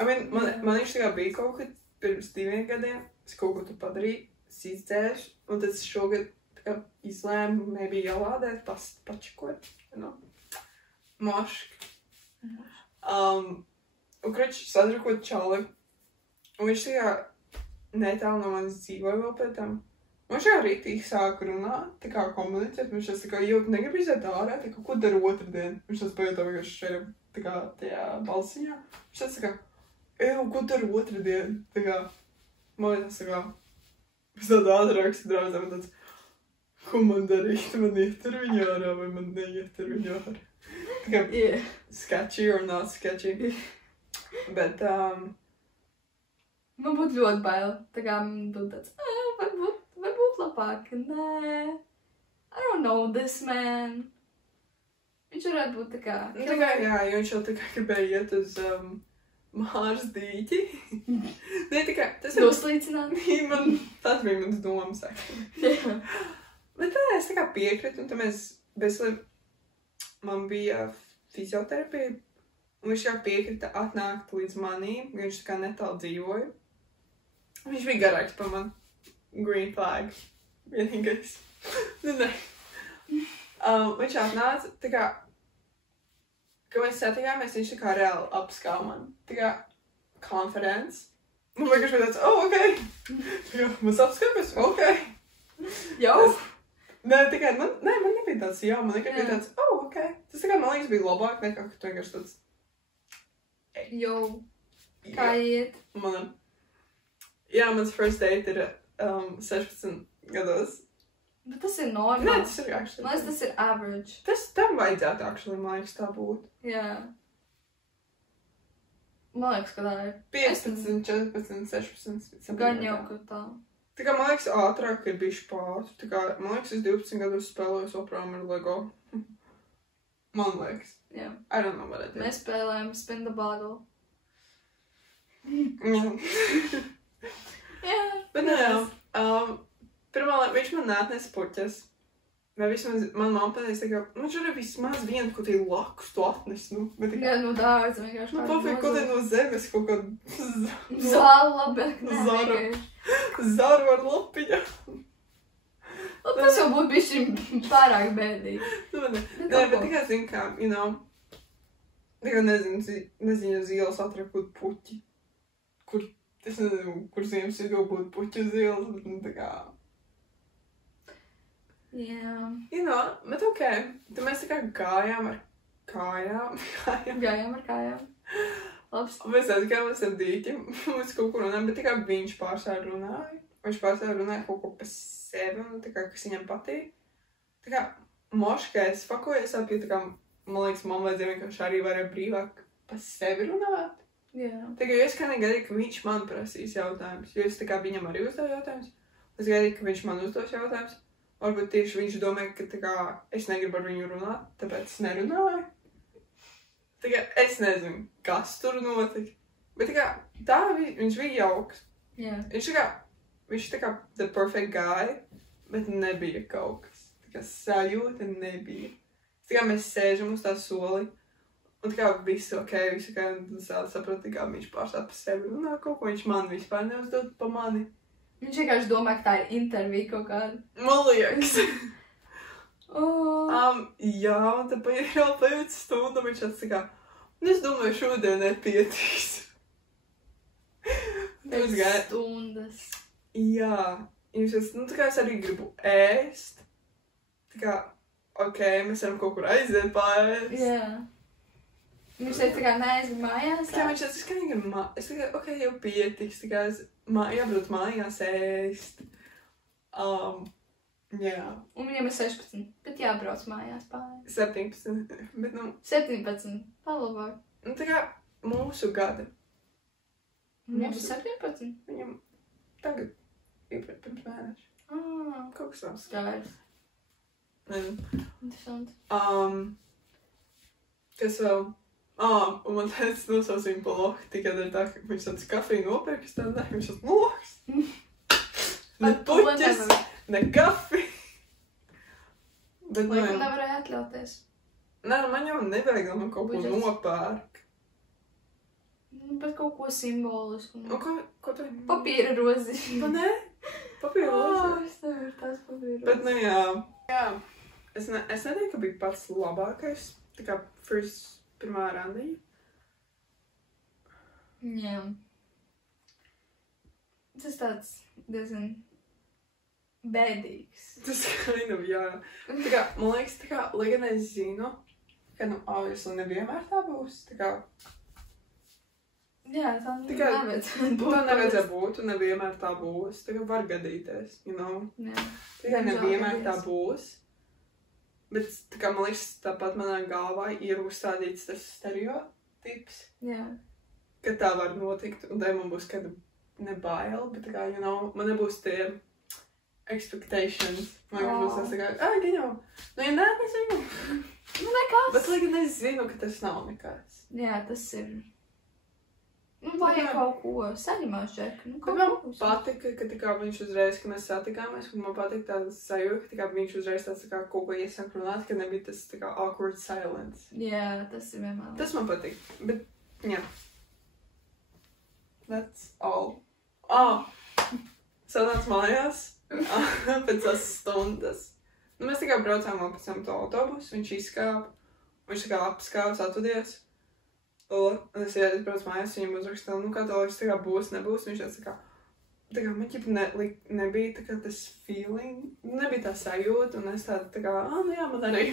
Man viņš tā kā bija kaut kad pirms 2 gadiem, es kaut ko tu padarīju, es izdzēšu, un tad es šogad tā kā izlēmu, nebija jālādēt, pačikot, mošk. Un kraču sadrakot Čāli, un viņš tā kā netālu no manis dzīvoja vēl pēc tam. Un viņš jau rītīgi sāka runāt, tā kā komunicēt, viņš tas tā kā, jau negribu iziet ārā, tā kā, ko dara otrdien? Viņš tas pajautā vienkārši šeit, tā kā, tajā balsiņā. Viņš tas tā kā, ko dara otrdien? Tā kā, man liekas, tā kā, pēc tāda ātrāks draudzēm, tāds, ko man darīt? Man ietur viņu ārā vai man neietur viņu ārā? Tā kā, sketchy or not sketchy. Bet, man būtu ļoti bail. Tā kā man būtu tāds, varbūt labāk. Nē. I don't know this man. Viņš varētu būt tā kā... Tā kā, jā, jo viņš jau tā kā gribēja iet uz Māras dīķi. Nē, tā kā, tas ir... Noslīcināt. Tas bija mans domas, Jā. Bet tā, es tā kā piekritu, un tad mēs man bija fizioterapija, un viņš jau piekrita atnākt līdz manīm, viņš tā kā netālu dzīvoja. Viņš bija garāks par man. Green flag. Vienīgais. Nē. Viņš atnāca, tā kā, kad mēs satikāmies, viņš tā kā reāli apskāva man. Tā kā, konference. Man vienkārši bija tāds, ok. Tā kā, mēs apskāmies, ok. Jau? Nē, tikai, man nebija tāds, jā, man vienkārši bija tāds, ok. Tas tā kā, man liekas, bija labāk nekā, ka tu vienkārši tāds, Jau. Kā iet? Mans first date ir 16 gados. Bet tas ir normāli. Nē, tas ir actually. Man liekas, tas ir average. Tam vajadzētu actually, man liekas, tā būt. Jā. Man liekas, ka tā ir. 15, 14, 16. Gan jau, ka tā. Tā kā, man liekas, ātrāk ir bijuši pāri. Tā kā, man liekas, es 12 gados spēlēju joprojām ar Lego. Man liekas. Jā. I don't know what I did. Mēs spēlējam Spin the Bottle. Jā. Bet nē, pirmā lieta, viņš man neatnesa puķes. Vai vismaz, man mamma pateica, ka, viņš arī vismaz vienu, ko tie lakus tu atnes, Bet Jā, no dārza vienkārši. Pafīgi, ko te no zemes, kaut kādu... Zāla, bet nē, Zara. vienkārši. Zaru ar lapiņa. Tas jau būtu bišķi pārāk bēdīgi. Nē, bet tikai zinu, kā, tikai nezinu, uz ielas atrakot puķi. Es nezinu, kur ziemas ir jau būtu puķi uz ielas, bet tā kā... Jā. Bet ok. Tad mēs tā kā gājām ar kājām. Gājām ar kājām. Labs. Un mēs aizgājāmies ar dīķi. Mēs kaut ko runājam, bet tā kā viņš pārstāv runāja. Viņš pārstāv runāja kaut ko pa sevi, un tā kā, kas viņam patīk. Tā kā, moškais fakojas ap, jo tā kā, man liekas, man vajadzēja vienkārši arī varēja brīvāk pa sevi runāt. Jā. Tā kā, es kā negaidīju, ka viņš man prasīs jautājumus, jo es tā kā viņam arī uzdevu jautājumus. Es gaidīju, ka viņš man uzdos jautājumus. Varbūt tieši viņš domāja, ka tā kā, es negribu ar viņu runāt, tāpēc es nerunāju. Tā kā, es nezinu, kas tur notika. Bet tā kā, viņš bija jauks. Jā. Viņš tā kā the perfect guy, bet nebija kaut kas. Tā kā sajūta nebija. Tā kā mēs sēžam uz tā soli, un tā kā visu ok, visu kā sapratu, tā kā viņš pārstāv pa sevi runā kaut ko, viņš man vispār neuzdod pa mani. Viņš vienkārši domā, ka tā ir intervija kaut kāda. Man liekas. Oh. Jā, un tad pēc stundu viņš atsakā, un es domāju, šodien nepietiks. Pēc stundas. Jā, tā kā es arī gribu ēst. Tā kā, ok, mēs varam kaut kur aiziet pārēc. Jā. Viņš teica, tā kā neaizgad mājās. Tā kā viņš teica, es kā negribu es tā kā, ok, jau pietiks, tā kā es jābrauc mājās ēst. Jā. Un viņam ir 16, bet jābrauc mājās pārēc. 17, bet 17, palabāk. Tā kā mūsu gadi. Viņam ir 17? Viņam tagad pirms mēneša. Kaut kas tāds. Skaidrs. Interesanti. Kas vēl? Un man teica, nosaucīja pa lohu, tikai tā, ka viņš tāds kafiju nopirkas, tad ne, viņš tāds lohs. Ne puķis, ne kafi. Bet, Laikam nevarēja atļauties. Nē, man jau nevajag man kaut ko nopērk. Bet kaut ko simbolisku. Ko tu? Papīra rozi. Nē? Papīra rozi? Es nevaru tās papīra rozi. Bet, jā. Es neteiktu, ka bija pats labākais. Tā kā pirmā randiņa. Jā. Tas tāds diezgan bēdīgs. Tas jā. Tā kā, man liekas, tā kā, lai gan es zinu, ka, obviously nevienmēr tā būs. Tā kā... Jā, tā nevajadzētu būt, un nevienmēr tā būs. Tā kā var gadīties, you know? Jā. Tā kā nevienmēr tā būs. Bet, tā kā, man liekas, tāpat manā galvā ir uzstādīts tas stereotips. Jā. Ka tā var notikt, un tā man būs kāda nebaila, bet, tā kā, you know, man nebūs tie expectations. Man būs tas tā kā, gan jau. Ja nē, es zinu. Nekas. Bet, lai gan es zinu, ka tas nav nekas. Jā, tas ir. Vajag kaut ko saņemās čeku. Bet man patika, ka tā kā viņš uzreiz, kad mēs satikāmies, un man patika tāda sajūta, ka tā kā viņš uzreiz tāds tā kā kaut ko iesāk runāt, ka nebija tas tā kā awkward silence. Jā, tas ir vienmēr. Tas man patika, bet, jā. That's all. Sadāc mājās, pēc tās stundas. Mēs tā kā braucām vēl pēc tam to autobusu, viņš izskāpa, viņš tā kā apskāps, atvadies. Un es braucu mājās, viņam uzrakstīju, kā tā liekas, tā kā būs, nebūs. Viņš tā kā man ķip nebija tā kā tas feeling, nebija tā sajūta, un es tā kā, jā, man arī.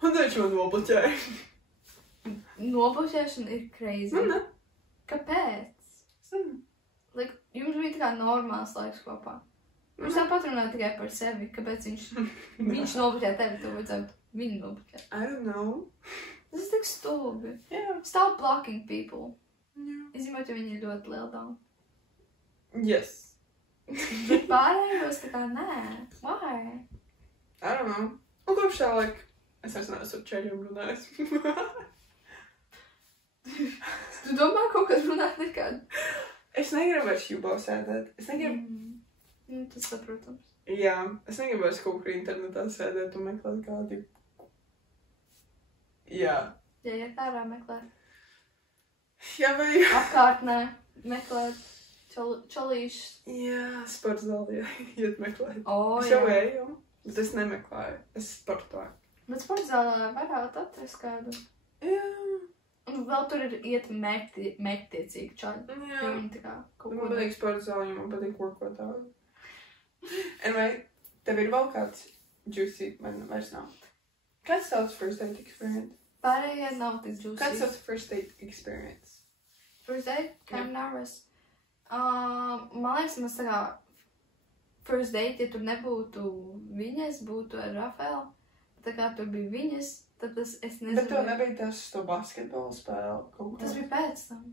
Un tad viņš man nobloķēja. Nobloķēšana ir crazy. Man ne. Kāpēc? Jums bija tā kā normāls laiks kopā. Viņš tāpat runāja tikai par sevi, kāpēc viņš nobloķē tevi, to vajadzētu viņu nobloķēt. I don't know. Tas ir tik stulbi. Yeah. Stop blocking people. Yeah. Izņemot, ja viņi ir ļoti lieli down. Yes. Bet pārējos tā kā nē. Why? I don't know. Un kopš tā laika es vairs neesmu ar čeļiem runājis. Tu domā kaut kas runāt nekad? Es negribu vairs jūbā sēdēt. Es negribu... Tas saprotams. Jā, es negribu vairs kaut kur internetā sēdēt un meklēt kādu... Jā. Jā, iet ārā meklēt. Jā, vai... Apkārtnē meklēt čalīšus. Jā, sporta zālē iet meklēt. O, es jau eju, bet es nemeklēju. Es sportoju. Bet sporta zālē varētu atrast kādu. Jā. Un vēl tur ir iet mērķtiecīgi čaļi. Jā. Viņi tā kā kaut ko... Man patīk sporta zālē, man patīk workot out. Anyway, tev ir vēl kāds juicy, man vairs nav. Kāds tavs first date experience? Pārējie nav tik juicy. Kāds tavs first date experience? First date? Kind of nervous. Man liekas, mēs tā kā first date, ja tur nebūtu viņas, būtu ar Rafaelu. Tā kā tur bija viņas, tad es nezinu. Bet tev nebija tas to basketbolu spēli kaut kā? Tas bija pēc tam.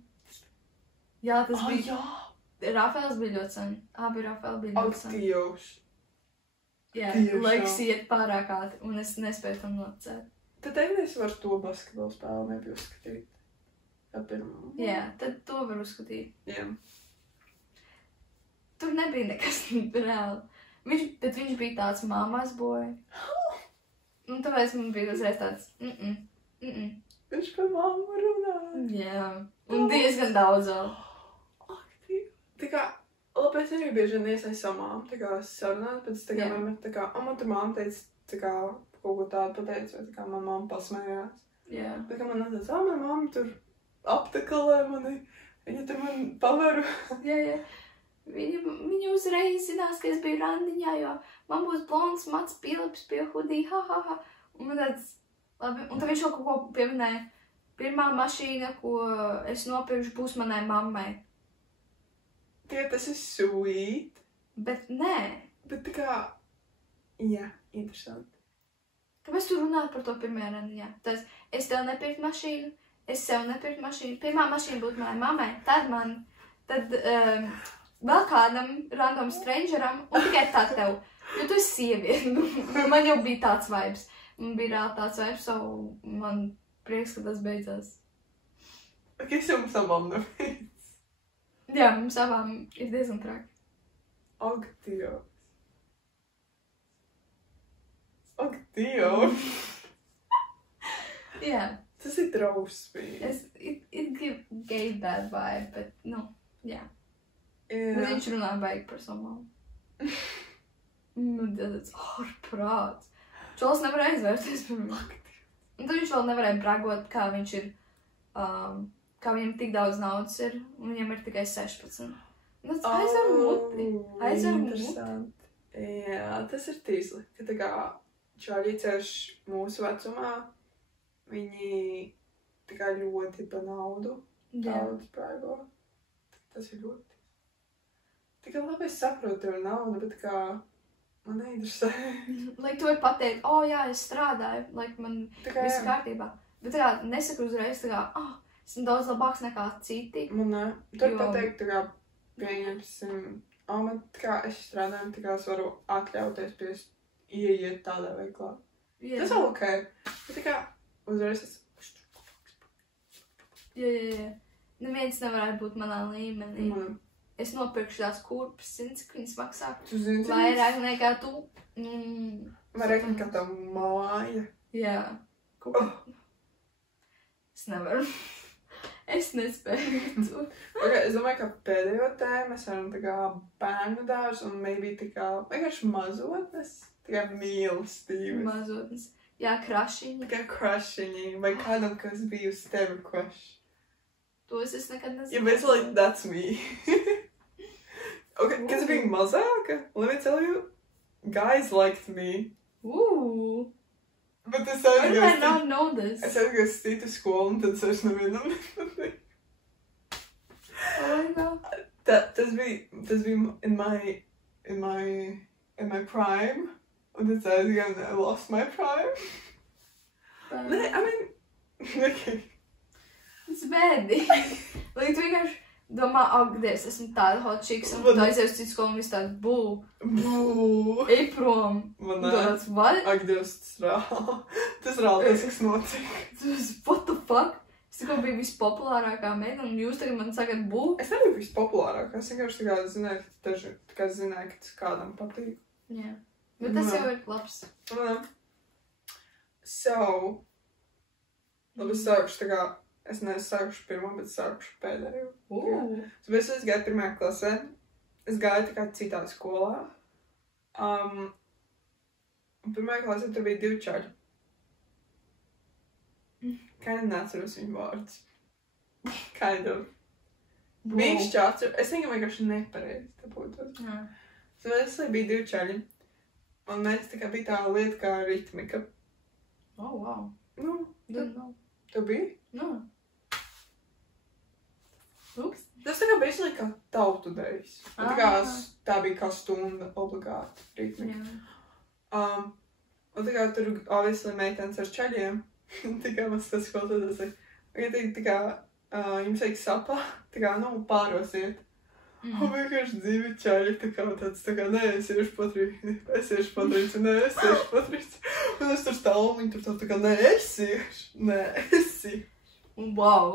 Jā, tas bija. Jā! Rafaels bija ļoti sen. Abi Rafaeli bija ļoti sen. Dievs! Jā, laiks iet pārāk ātri, un es nespēju tam nocēt. Tad es varu to basketbolu spēli nebija uzskatīt. Jā, tad to var uzskatīt. Jā. Tur nebija nekas reāli. Bet viņš bija tāds mammas boy. Un tāpēc man bija uzreiz tāds Viņš par mammu runāja. Jā, un diezgan daudz vēl. Tā kā, labi, es arī bieži vien iesaist savu mammu, tā kā sarunāt, bet es tā kā vienmēr tā kā, man tur mamma teica, tā kā, kaut ko tādu pateica, vai tā kā man mamma pasmējās. Jā. Tā kā man nāca, man mamma tur aptekalē mani, viņa tur man paveru. Jā. Viņa uzreiz visi zinās, ka es biju randiņā, jo man būs blonds Mats Pilips pie hudī, ha, ha, ha. Un man tāds, labi, un tad viņš jau kaut ko pieminēja. Pirmā mašīna, ko es nopirkšu, būs manai mammai. Tie, tas ir sweet. Bet nē. Bet tā kā, jā, interesanti. Kāpēc tu runā par to pirmajā randiņā? Tas, es tev nepirku mašīnu, es sev nepirku mašīnu. Pirmā mašīna būtu manai mammai, tad vēl kādam random strangeram un tikai tā tev. Jo tu esi sievieti. Man jau bija tāds vibes. Man bija reāli tāds vibes, so man prieks, ka tas beidzās. Ok, es jums abām nebeidz. Jā, mums abām ir diezgan traki. Ak, Dievs. Ak, Dievs. Jā. Tas ir drausmīgi. It gave that vibe, bet, nu, jā. Bet viņš runā baigi par savu mammu. Tas ārprāts. Čols nevarēja aizvērties par viņu. Un tad viņš vēl nevarēja bragot, kā viņš ir, kā viņam tik daudz naudas ir, un viņam ir tikai 16. Un tas aizver muti. Aizver muti. Jā, tas ir tīsli, ka tā kā čāļi ceļš mūsu vecumā, viņi tā kā ļoti pa naudu daudz brago. Tas ir ļoti. Tikai labi es saprotu tev naudu, bet kā man neinteresē. Lai tu vari pateikt, jā, es strādāju, man viss kārtībā. Bet tā kā nesaku uzreiz, tā kā, esmu daudz labāks nekā citi. Man ne. Tur pateikt, tā kā pieņemsim, man tā kā es strādāju, tā kā es varu atļauties ieiet tādā veiklā. Tas vēl ok. Bet tā kā uzreiz es... Jā. Neviens nevarētu būt manā līmenī. Es nopirkšu tās kurpes, zini, cik viņas maksā. Tu zini, vairāk nekā tu. Man reikni, ka tā māja. Jā. Es nevaru. Es nespēju to. Okay, es domāju, ka pēdējo tēmu mēs varam tā kā bērnu dārzu un maybe tā kā vienkārši mazotnes. Tā kā mīlestības. Mazotnes. Jā, krašiņi. Tā kā krashiņi. Vai kādam, kas bija uz tevi crush. Tos es nekad nezinu. Yeah, basically, that's me. Okay, kad es biju mazāka, let me tell you, guys liked me. Bet es Why do I not know this? Es aizgāju stītu skolu un tad es vairs nevienam nepatīk. Oh my god. Tas bija in my prime. Un tad es aizgāju and I lost my prime. Nē, I mean, okay. Tas bēdīgi. Lai tu vienkārši domā, Dievs, esmu tāda hot chicks, un tu aizies uz citu skolu un viss tāda bū. Ej prom. Man nē. Tāds, what? Ak, Dievs, tas rāli, tas, kas notika. What the fuck? Es tikko biju vispopulārākā meita, un jūs tagad man sakat bū? Es nebiju vispopulārākā, es vienkārši zināju, ka tas kādam patīk. Jā. Bet tas jau ir labs. So, labi, es sākušu tā kā, es nesākušu pirmo, bet sākušu pēdējo. Tāpēc es gāju pirmajā klasē, es gāju tā kā citā skolā. Un pirmajā klasē tur bija 2 čaļi. Kind of neatceros viņu vārdus. Kind of. Viņš čācu, es viņam vienkārši nepareizi tā būtu. Tāpēc bija 2 čaļi. Un mēs tā kā bija tā lieta kā ritmika. Oh, wow. Nu, tu biji? Nu. Ups. Tas tā kā basically kā tautu dejs. Tā bija kā stunda obligāti ritmika. Un tā kā tur obviously meitenes ar čaļiem. Tā kā mēs tas skolotājas tā kā jums vajag sapā, tā kā pārosiet. Un vienkārši 2 čaļi tā kā, nē, es iešu Patrici, nē, es iešu Patrici. Un es tur stāvu un viņi tur tā kā, nē, es iešu. Wow.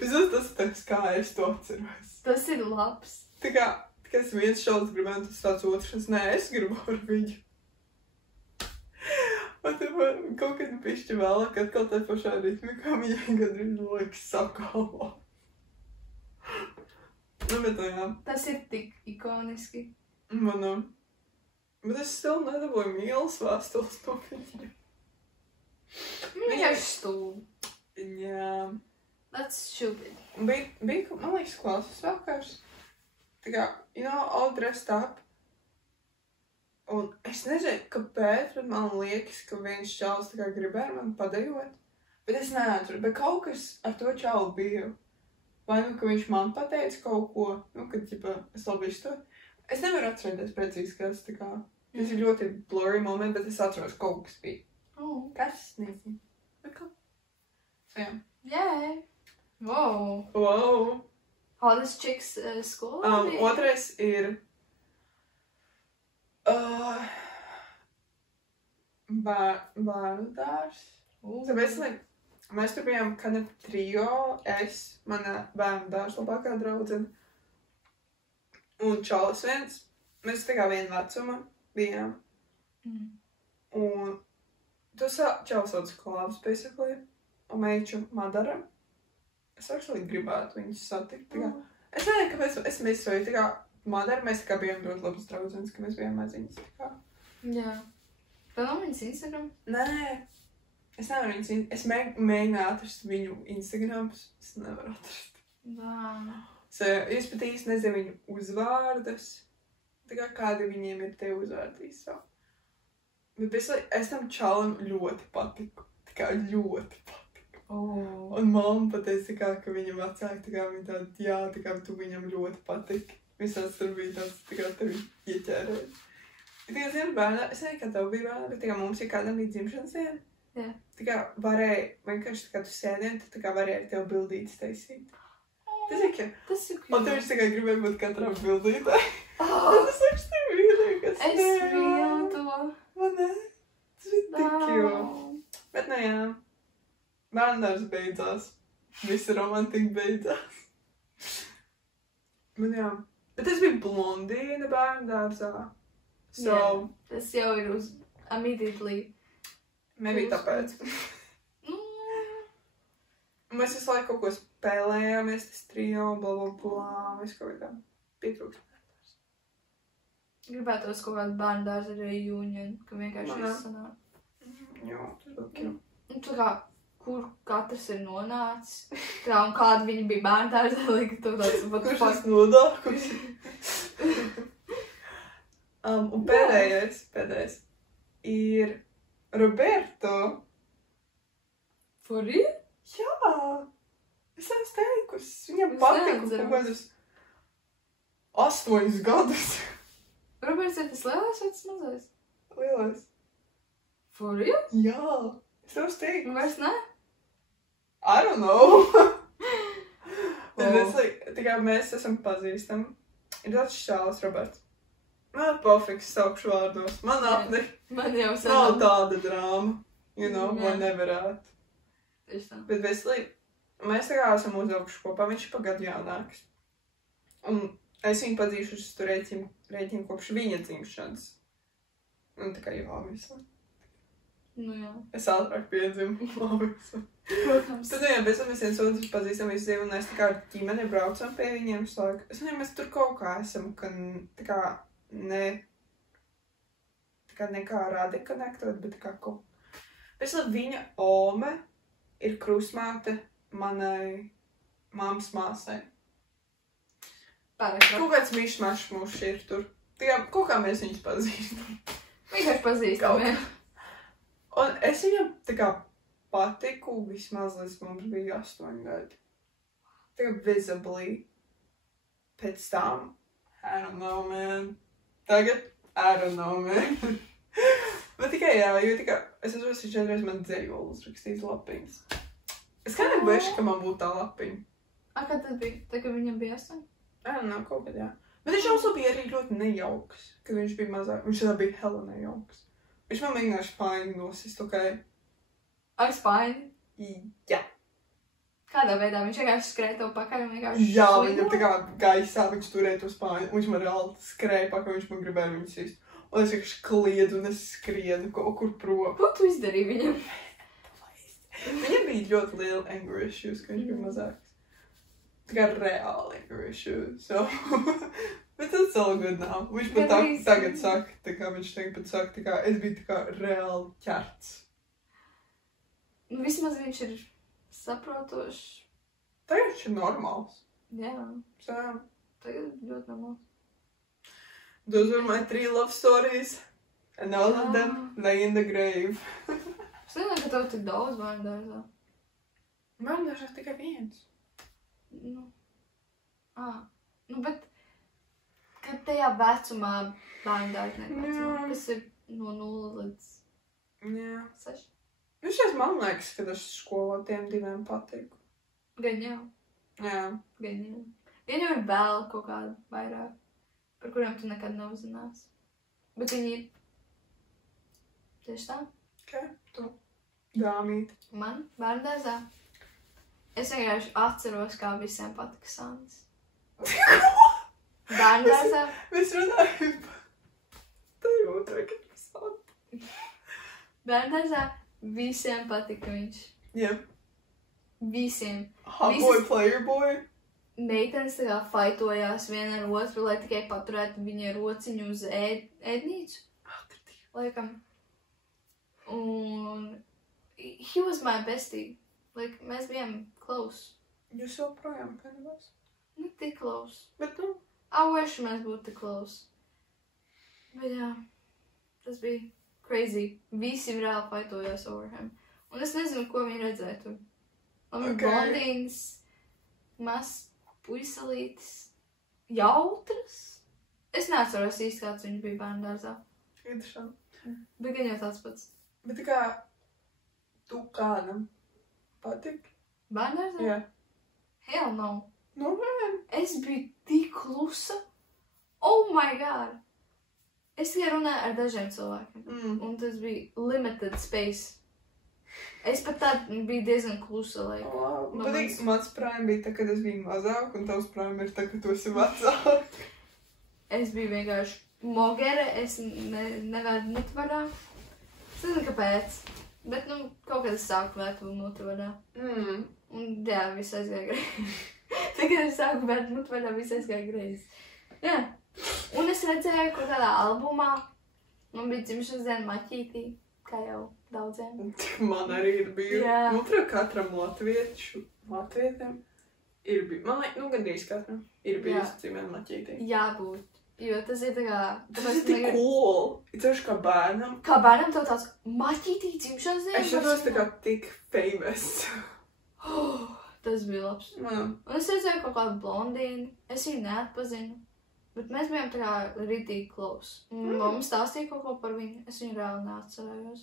Vismaz tas kā es to atceros. Tas ir labs. Tā kā, es viens šāds gribētu, tas tāds otrs, nē, es gribu ar viņu. Un tad man kaut kad pišķi vēlāk atkal tā pašā ritmikā, viņa gadrīz liekas sakalvā. Nu, bet jā. Tas ir tik ikoniski. Manam. Bet es still nedabūju mīlas vēstules no viņa. Vienkārši stūbi. Jā. That's stupid. Bija, man liekas, klases vakars. Tā kā, all dressed up. Un es nezinu, kāpēc, bet man liekas, ka viens čalis tā kā gribēja man padejot. Bet es neatceru, bet kaut kas ar to čalu bija. Vai nu, ka viņš man pateica kaut ko, nu, kad, ģipa, es labi izstot. Es nevaru atcerēties precīzi, kas tā kā. Tas ir ļoti blurry moment, bet es atceros, kaut kas bija. Kas? Nezinu. Bet kaut. So, jā. Yay! Wow! Wow! Hottest chicks school? Otrais ir bērnu dārs. Tāpēc, mēs tur bijām kāda trio, mana bērnu dārs labākā draudzene un čalis viens. Mēs tā kā viena vecuma bijām. Un tu čalis sauc Klāvs, basically, un meiču Madara. Es actually gribētu viņus satikt. Es nezinu, kāpēc es misroju. Tā kā Madara, mēs tā kā bijām ļoti labas draudzenes, ka mēs bijām maziņas. Jā. Tev nav viņas Instagram? Nē. Es nevaru viņas Instagram. Es mēģināju atrast viņu Instagrams. Es nevaru atrast. So, es pat īsti nezinu viņu uzvārdus. Tā kā kādi viņiem ir tie uzvārdi visu. Bet es tam čalam ļoti patiku. Tā kā ļoti patiku. Un mamma pateica, ka viņa vecāki, tā kā viņa tāda, jā, tā kā tu viņam ļoti patik. Visās tur bija tāds, tā kā tevi ieķērēja. Tā kā zinu bērnā, es nezinu, kā tev bija bērnā, bet tā kā mums ir kādam bija dzimšanas diena. Jā. Tā kā varēja, vienkārši tā kā tu sēdien, tā kā varēja tev bildītes taisīt. Tas ir, ka? Tas ir, ka. Un tev tā kā gribēja būt katram bildītē. Tas ir tik mīlīgi, kas es mīlu to. Man ne? Tas ir tik cute. Bet nu jā. Bērndārs beidzās. Visa romantika beidzās. Man jā. Bet es biju blondīna bērndārzā. So... Yeah, tas jau ir uz immediately. Maybe tāpēc. Mēs visu laiku kaut ko spēlējāmies, tas trio, blablabla, visu kaut kā pietrūkst bērndārs. Gribētos kaut kādu bērndārs ar reunion, ka vienkārši viss sanāk. Jā, tas vēl kino. Un tā kā kur katrs ir nonācis. Tā, un kāda viņa bija bērndārzā, lai tu tāds pat kurš es nodākus? Un pēdējais ir Roberto. For real? Jā. Es esmu teikusi. Viņam patiku kaut kādus 8 gadus. Roberts ir tas lielais vai tas mazais? Lielais. For real? Jā. Es tev steigtu. Un vairs ne? I don't know. Tā kā mēs esam pazīstami. Ir tāds šāls Roberts. Man pofiks saukšu vārdos. Man apne. Man jau nav tāda drāma. You know, vai nevarētu. Tieši tā. Bet veselīgi. Mēs tā kā esam uzauguši kopā. Viņš ir pa gadu jaunāks. Un es viņu padzīšu uz tu rēķinu kopš viņa dzimšanas. Un tā kā jau visu. Nu jā. Es ātrāk piedzimu. Protams. Tad jā, bez tam mēs viens otrs pazīstam visu dzīvi, un mēs tā kā ar ģimeni braucam pie viņiem visu laiku. Es nezinu, mēs tur kaut kā esam, ka tā kā nekā rādi konektot, bet tā kā kaut. Pēc tam viņa ome ir krustmāte manai mammas māsai. Pārāk. Kaut kāds mišmašs mūs ir tur. Tā kā kaut kā mēs viņus pazīstam. Vienkārši pazīstam, jā. Un es viņam tā kā patiku vismaz līdz mums bija 8 gadi. Tā kā visibly. Pēc tam, I don't know, man. Tagad, I don't know, man. Bet tikai jā, jo tikai es atceros, ka 4 man dzējolus rakstīs lapiņas. Es kā nebešu, ka man būtu tā lapiņa. Kad tas bija? Tā kā viņam bija 8? I don't know, kaut kad jā. Bet viņš also bija arī ļoti nejauks, kad viņš bija mazāk. Viņš tā bija hella nejauks. Viņš man mēģināja spāņu nosist, ok? Ar spāņu? Jā. Kādā veidā? Viņš vienkārši skrēja tev pakaļ un vienkārši jā, viņam tā kā gaisā viņš turēja to spāņu. Viņš man reāli skrēja pakaļ, viņš man gribēja viņu sist. Un es vienkārši kliedu un es skrienu kaut kur prom. Ko tu izdarīji viņam? Viņam bija ļoti liela anger issues, ka viņš bija mazāks. Tā kā reāli anger issues. So... Bet tas all good now. Viņš pat tagad saka, tā kā viņš tagad saka, tā kā es biju tā kā reāli ķerts. Vismaz viņš ir saprotošs. Tagad viņš ir normāls. Jā. So, tagad ļoti normāls. Those are my 3 love stories. And all of them lay in the grave. Es nezinu, ka tev tik daudz bērndārzā. Bērndārzā tikai viens. Nu, nu, bet, kad tajā vecumā bērndārzniekā, kas ir no 0 līdz 6. Vismaz man liekas, ka tas skolā tiem diviem patīk. Gan jau. Jā. Gan jau. Gan jau ir vēl kaut kādi vairāk, par kuriem tu nekad neuzzināsi. Bet viņi ir. Tieši tā. Kā tu? Dāmīt. Man bērndārzā. Es vienkārši atceros, kā visiem patika Sandis. Bērndārzā. Mēs runājam par tevi otrā, kad mēs Sandi. Bērndārzā visiem patika viņš. Jā. Visiem. Hot boy, player boy. Meitenes tā kā faitojās viena ar otru, lai tikai paturētu viņa rociņu uz ēdnīcu. Laikam. Un he was my bestie. Like, mēs bijām close. Jūs joprojām pēdējās? Ne tik close. Bet nu? I wish mēs būtu tik close. Bet jā, tas bija crazy. Visi reāli faitojās over him. Un es nezinu, ko viņi redzēja tur. Un blondīns, mazs puiselītis, jautras. Es neatceros īsti, kāds viņš bija bērndārzā. Interesanti. Bet gan jau tāds pats. Bet tā kā tu kādam patik? Bērndārzā? Jā. Hell no. No, man. Es biju tik klusa. Oh my god. Es tikai runāju ar dažiem cilvēkiem. Un tas bija limited space. Es pat tā biju diezgan klusa, like. Bet mans prime bija tā, kad es biju mazāk, un tavs prime ir tā, ka tu esi vecāk. Es biju vienkārši mogere, es nevēdu mutvadā. Es nezinu, kāpēc. Bet, nu, kaut kad es sāku vērt mutvadā. Un, jā, viss aizgāja greizi. Tagad es sāku vērt mutvadā, viss aizgāja greizi. Jā. Un es redzēju kaut kādā albumā. Man bija dzimšanas diena maķītī, kā jau daudziem. Man arī ir biju. Jā. Nu, tur katram latvietim ir biju. Man liekas, nu, gandrīz katram ir bijusi dzimēna maķītī. Jābūt. Jo tas ir tā kā... Tas ir tik cool. Ceļš kā bērnam. Kā bērnam tev tāds maķītī dzimšanas diena? Es jūtos tā kā tik famous. Tas bija labs. Un es redzēju kaut kādu blondīnu. Es viņu neatpazinu. Bet mēs bijām tā kā ritīgi close. Mamma stāstīja kaut ko par viņu. Es viņu reāli neatcerējos.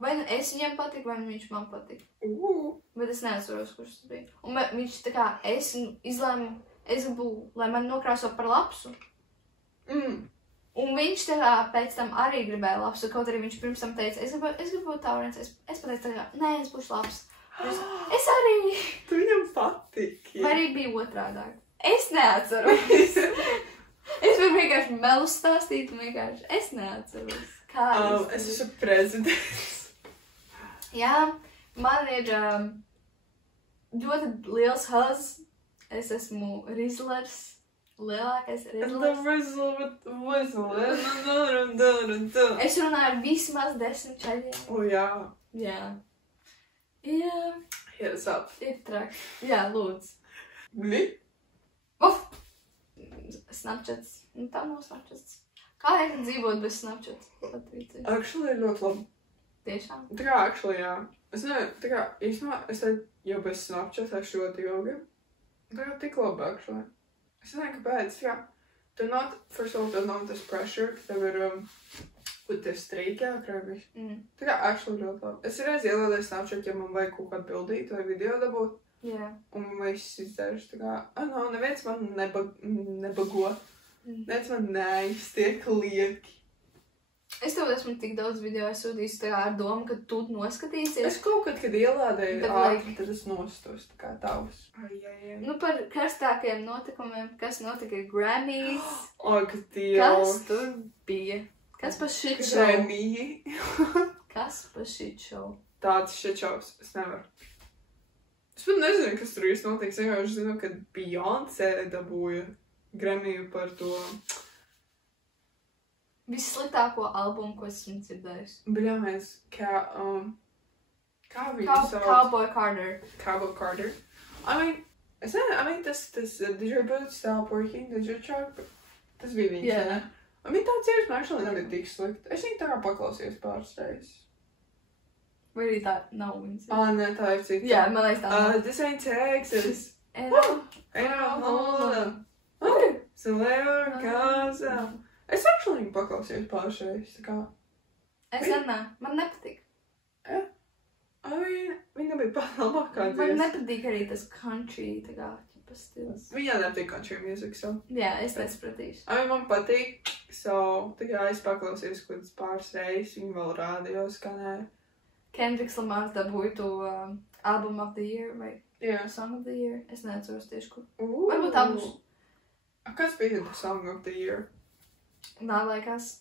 Vai nu es viņam patiku, vai nu viņš man patika. Bet es neatceros, kurš tas bija. Un viņš tā kā es izlēmu, es gribu, lai man nokrāso par lapsu. Un viņš tā kā pēc tam arī gribēja lapsu, kaut arī viņš pirms tam teica, es gribu būt taurens. Es pateicu tā kā, nē, es būšu labs. Es arī. Tu viņam patīk. Vai arī bija otrādāk. Es neatceros. Es varu vienkārši melu stāstīt un vienkārši es neatceros. Kā es esmu prezidents. Jā, man ir ļoti liels haz. Es esmu Rizzlers. Lielākais Rizzlers. Es runāju ar vismaz 10 čaļiem. Jā. Jā. Jā. Hit us up. Ir traki. Jā, lūdzu. Bli? Snapchats. Nu, tā nav Snapchats. Kā ir dzīvot bez Snapchats? Actually, ļoti labi. Tiešām? Tā kā, actually, jā. Es nezinu, tā kā, īstenībā, es te jau bez Snapchat esmu ļoti ilgi. Tā kā tik labi, actually. Es nezinu, kāpēc, tā kā, first of all, tev nav tas pressure, ka tev ir, kur tev streikā, krāvis. Tā kā, actually, ļoti labi. Es reiz ielādēju Snapchat, ja man vajag kaut kādu bildīt vai video dabūt. Jā. Un viss izdarīšu, tā kā, neviens man nebago. Neviens man neiztiek lieki. Es tev esmu tik daudz video sūtījis tā kā ar domu, ka tu noskatīsies. Es kaut kad ielādēju ātri, tad es nostos tā kā tavs. Nu, par karstākajiem notikumiem, kas notika Grammys. Ak, Dievs. Kas tur bija? Kas pa shit show? Grammy. Kas pa shit show? Tāds shit shows. Es nevaru. Es pat nezinu, kas tur īsti notiks. Es vienkārši zinu, ka Beyoncé dabūja Grammyju par to... Vissliktāko albumu, ko esmu dzirdējis. Bļāmies, kā viņu sauc? Cowboy Carter. Cowboy Carter. I mean, tas Did your boots stop working? Did your truck? Tas bija viņš, ne? Man bija tāds dziesma, actually nebija tik slikti. Es viņu tā kā paklausījos pāris reizes. Vai arī tā nav viņas? Nē, tā ir cita. Jā, man liekas tā nav. This ain't Texas. Ain't no Holland. So there comes out. Es actually viņu paklausījos pāris reizes, tā kā. Es nē, man nepatīk. Viņa nebija pat labākā Man dziesma. nepatīk arī tas country, tā kā, ķipa stils. Viņā nepatīk country music, so. Jā, es nesapratīšu. Man patīk, so, tā kā es paklausījos kādas pāris reizes, viņu vēl rādio skanēja. Kendricks Lamars dabūja to Album of the Year vai Jā. Song of the Year. Es neatceros tieši, kur. Varbūt Varbūt abus. Kas bija the Song of the Year? Nā, laikās.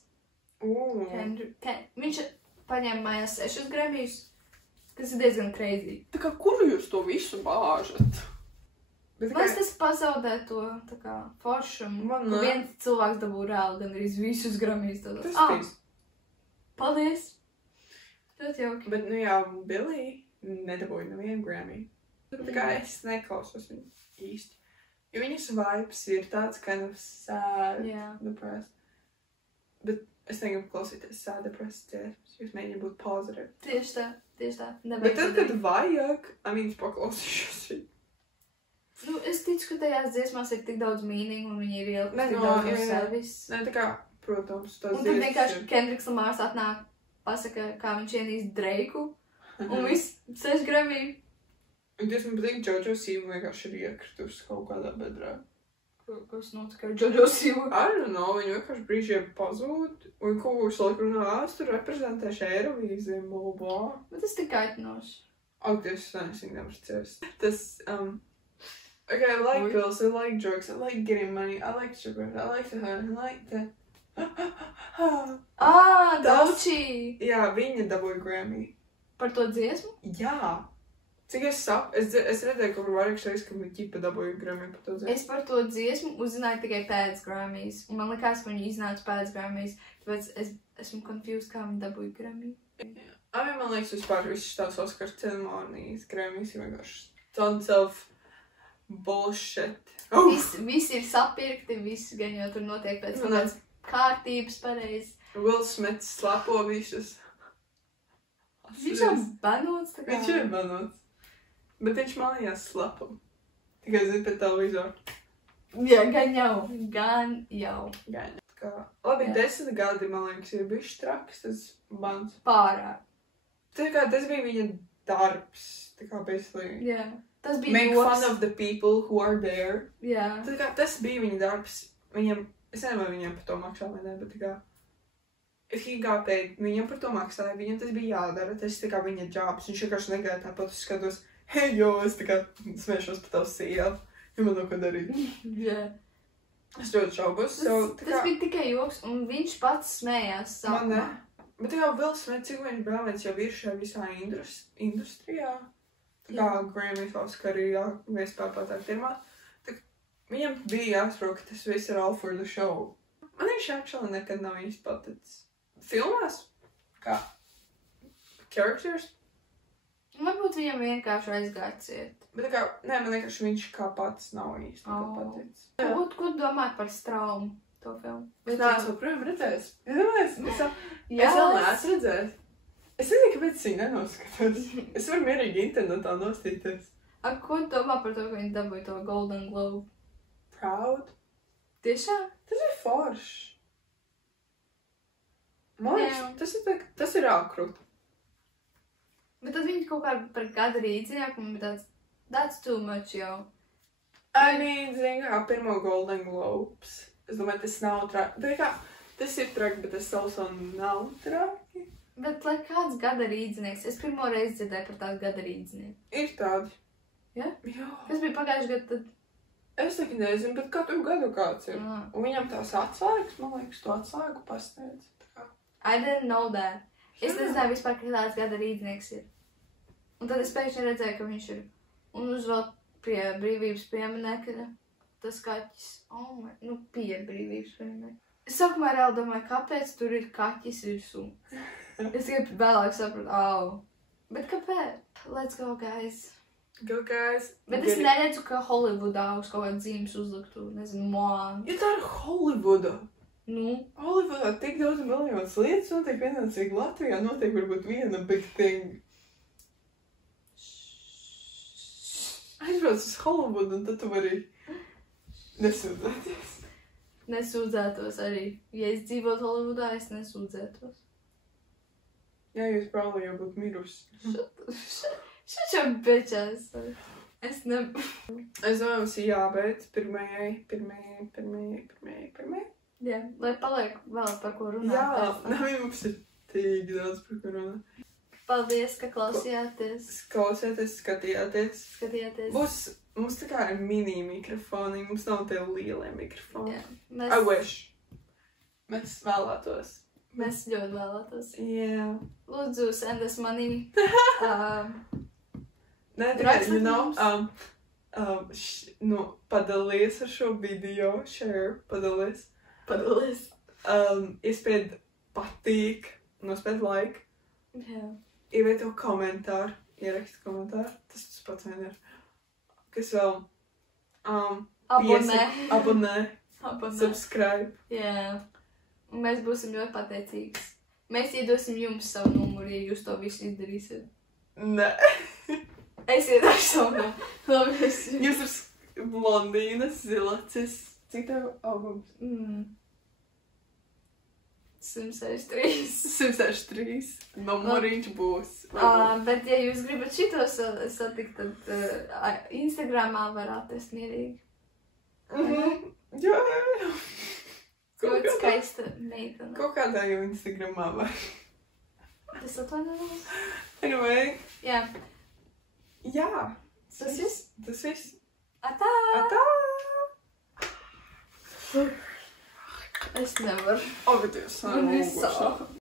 Viņš paņēma mājās 6 Grammys, kas ir diezgan crazy. Tā kā, kur jūs to visu bāžat? Man tas pazaudē to, tā kā, foršumu. Man Kur ne. viens cilvēks dabū reāli gan arī visus Grammys. Tas bija. Paldies! Ļoti jauki. Bet, nu jā, Billy nedabūja nevienu Grammy. Tā kā es neklausos viņu īsti. Jo viņas vibes ir tāds kind of sad, Jā. depressed. Bet es negribu klausīties sad, depressed dziesmas, jo es mēģinu būt positive. Tieši tā. Bet tad, kad vajag, es paklausīšos viņu. Nu, es ticu, ka tajās dziesmās ir tik daudz meaning un viņi ir ielikt Nē, tik no, daudz no jā. sevis. Nē, tā kā, protams, tas Un tad vienkārši Kendricks Lamars atnāk, pasaka, kā viņš ienīst Dreiku, un viss 6 Grammy. Un tas man patīk, Jojo Siva vienkārši ir iekritusi kaut kādā bedrā. Kas notika ar Jojo Sivu? I don't know, viņi vienkārši brīžiem pazūd, un kaut ko laiku runās, tur reprezentēšu Eirovīziju, blablabla. Bet tas tik kaitinoši. Dievs, es nevaru ciest. Tas, okay, I like pills, I like drugs, I like getting money, I like sugar, I like the hurt, I like the... Dauchi! Jā, viņa dabūja Grammy. Par to dziesmu? Jā. Cik es redzēju, ka vairākas reizes, ka viņa ķipa dabūja Grammy par to dziesmu. Es par to dziesmu uzzināju tikai pēc Grammys. Un man likās, ka viņi iznāca pēc Grammys. Tāpēc esmu confused, kā viņi dabūja Grammy. Man liekas, vispār viss tās Oscar ceremonijas Grammys ir vienkārši tons of bullshit. Visi ir sapirkti, visi gan jau tur notiek pēc kādas kārtības pareizi. Will Smith slapo visus. Viņš jau banots, tā kā. Viņš ir banots. Bet viņš mājās slapo. Tikai zina pēc televizoru. Jā, gan jau. Labi, 10 gadi, man liekas, ir bišķi traks, tas bans. Pārāk. Tā kā tas bija viņa darbs, tā kā basically. Jā. Tas bija Make joks. fun of the people who are there. Jā. Tā kā tas bija viņa darbs. Viņam, es nezinu, vai viņam par to maksā vai ne, bet tā kā. If he got paid, viņam par to maksāja, viņam tas bija jādara, tas tā kā viņa jobs. Viņš vienkārši negāja tāpat, es skatos, hei, jo, es tā kā smēšos par tavu sievu, ja man nav ko darīt. Jā. Es ļoti šaubos. Tas bija tikai joks, un viņš pats smējās sākumā. Man ne. Bet tā kā Will Smith, cik viņš brālēns jau ir šajā visā industrijā. Tā kā Grammy, Oscar arī vispār tā pirmā. Viņam bija jāsaprot, ka tas viss ir all for the show. Man viņš actually nekad nav īsti paticis. Filmās? Kā? Characters? Varbūt viņam vienkārši aizgāciet. Bet tā kā, nē, man vienkārši viņš kā pats nav īsti paticis. Ko domāt par Straumu, to filmu? Es neesmu projām redzējis. Es vēl neesmu redzējis. Es nezinu, kāpēc viņi nenoskatās. Es varu mierīgi internetā nostīties. Ko domā par to, ka viņi dabūja to Golden Globe? Proud? Tiešām? Tas ir foršs. Man liekas, tas ir ākrut. Bet tad viņi kaut kā par gada rīcinājumu, bet that's too much jau. Zinu, kā pirmo Golden Globes. Es domāju, tas nav traki. Tas ir traki, bet tas also nav traki. Bet, lai kāds gada rīdzinieks, es pirmo reizi dzirdēju par tādu gada rīdzinieku. Ir tādi. Ja? Jā. Kas bija pagājuši gadu tad? Es tā nezinu, bet katru gadu kāds ir. Un viņam tās atslēgas, man liekas, to atslēgu pasniedz. I didn't know that. Es nezināju vispār, ka tāds gada rīdzinieks ir. Un tad es pēkšņi redzēju, ka viņš ir. Un uz vēl pie brīvības pieminekļa tas kaķis. Pie brīvības pieminekļa. Es sākumā reāli domāju, kāpēc tur ir kaķis virsū. Es tikai vēlāk sapratu, Bet kāpēc? Let's go, guys. Go, guys. Bet es neredzu, ka Hollywoodā uz kaut kādu zīmes uzliktu, nezinu, Moana. Ja tā ir Hollywooda. Nu, Holivudā tik daudz miljonas lietas notiek vienlaicīgi. Latvijā notiek varbūt viena big thing. Aizbrauc uz Holivudu un tad tu vari nesūdzēties. nesūdzētos arī. Ja es dzīvotu Holivudā, es nesūdzētos. Jā, jūs probably jau būtu mirusi. Shut your bitch ass. Es ne... Es domāju, mums ir jābeidz pirmajai. Jā, lai paliek vēl par ko runāt. Jā, pēc tam. mums ir tik daudz par ko runāt. Paldies, ka klausījāties. Klausieties, skatījāties. Skatījāties. Mums tā kā ir mini mikrofoni, mums nav tie lielie mikrofoni. Jā, I wish. Mēs vēlētos. mēs ļoti vēlētos. Jā. Lūdzu, send us money. Nē, tikai, Rakstiet mums. Padalies ar šo video, share, padalies. Padalies. Iespied patīk, nospied like, Jā. ievieto komentāru, ieraksti komentāru, tas pats vien ir. Kas vēl? Abonē. Abonē, Abonē. subscribe. Jā. Un mēs būsim ļoti pateicīgi. Mēs iedosim jums savu numuru, ja jūs to visu izdarīsiet. Nē. Es iedošu savu numuru. Labi, es... Jūs ir blondīnas, zilacis. Cik tev augums? 163. 163. Numuriņš būs. Bet, ja jūs gribat šito satikt, tad Instagramā var atrast mierīgi. Jā. Ļoti skaista meitene. Kaut kādā jau Instagramā var. Tas atvainojos? Anyway. Jā. Jā. Tas viss? Tas viss. Atā! Atā! Es nevaru. O, bet jūs Man ir sāp.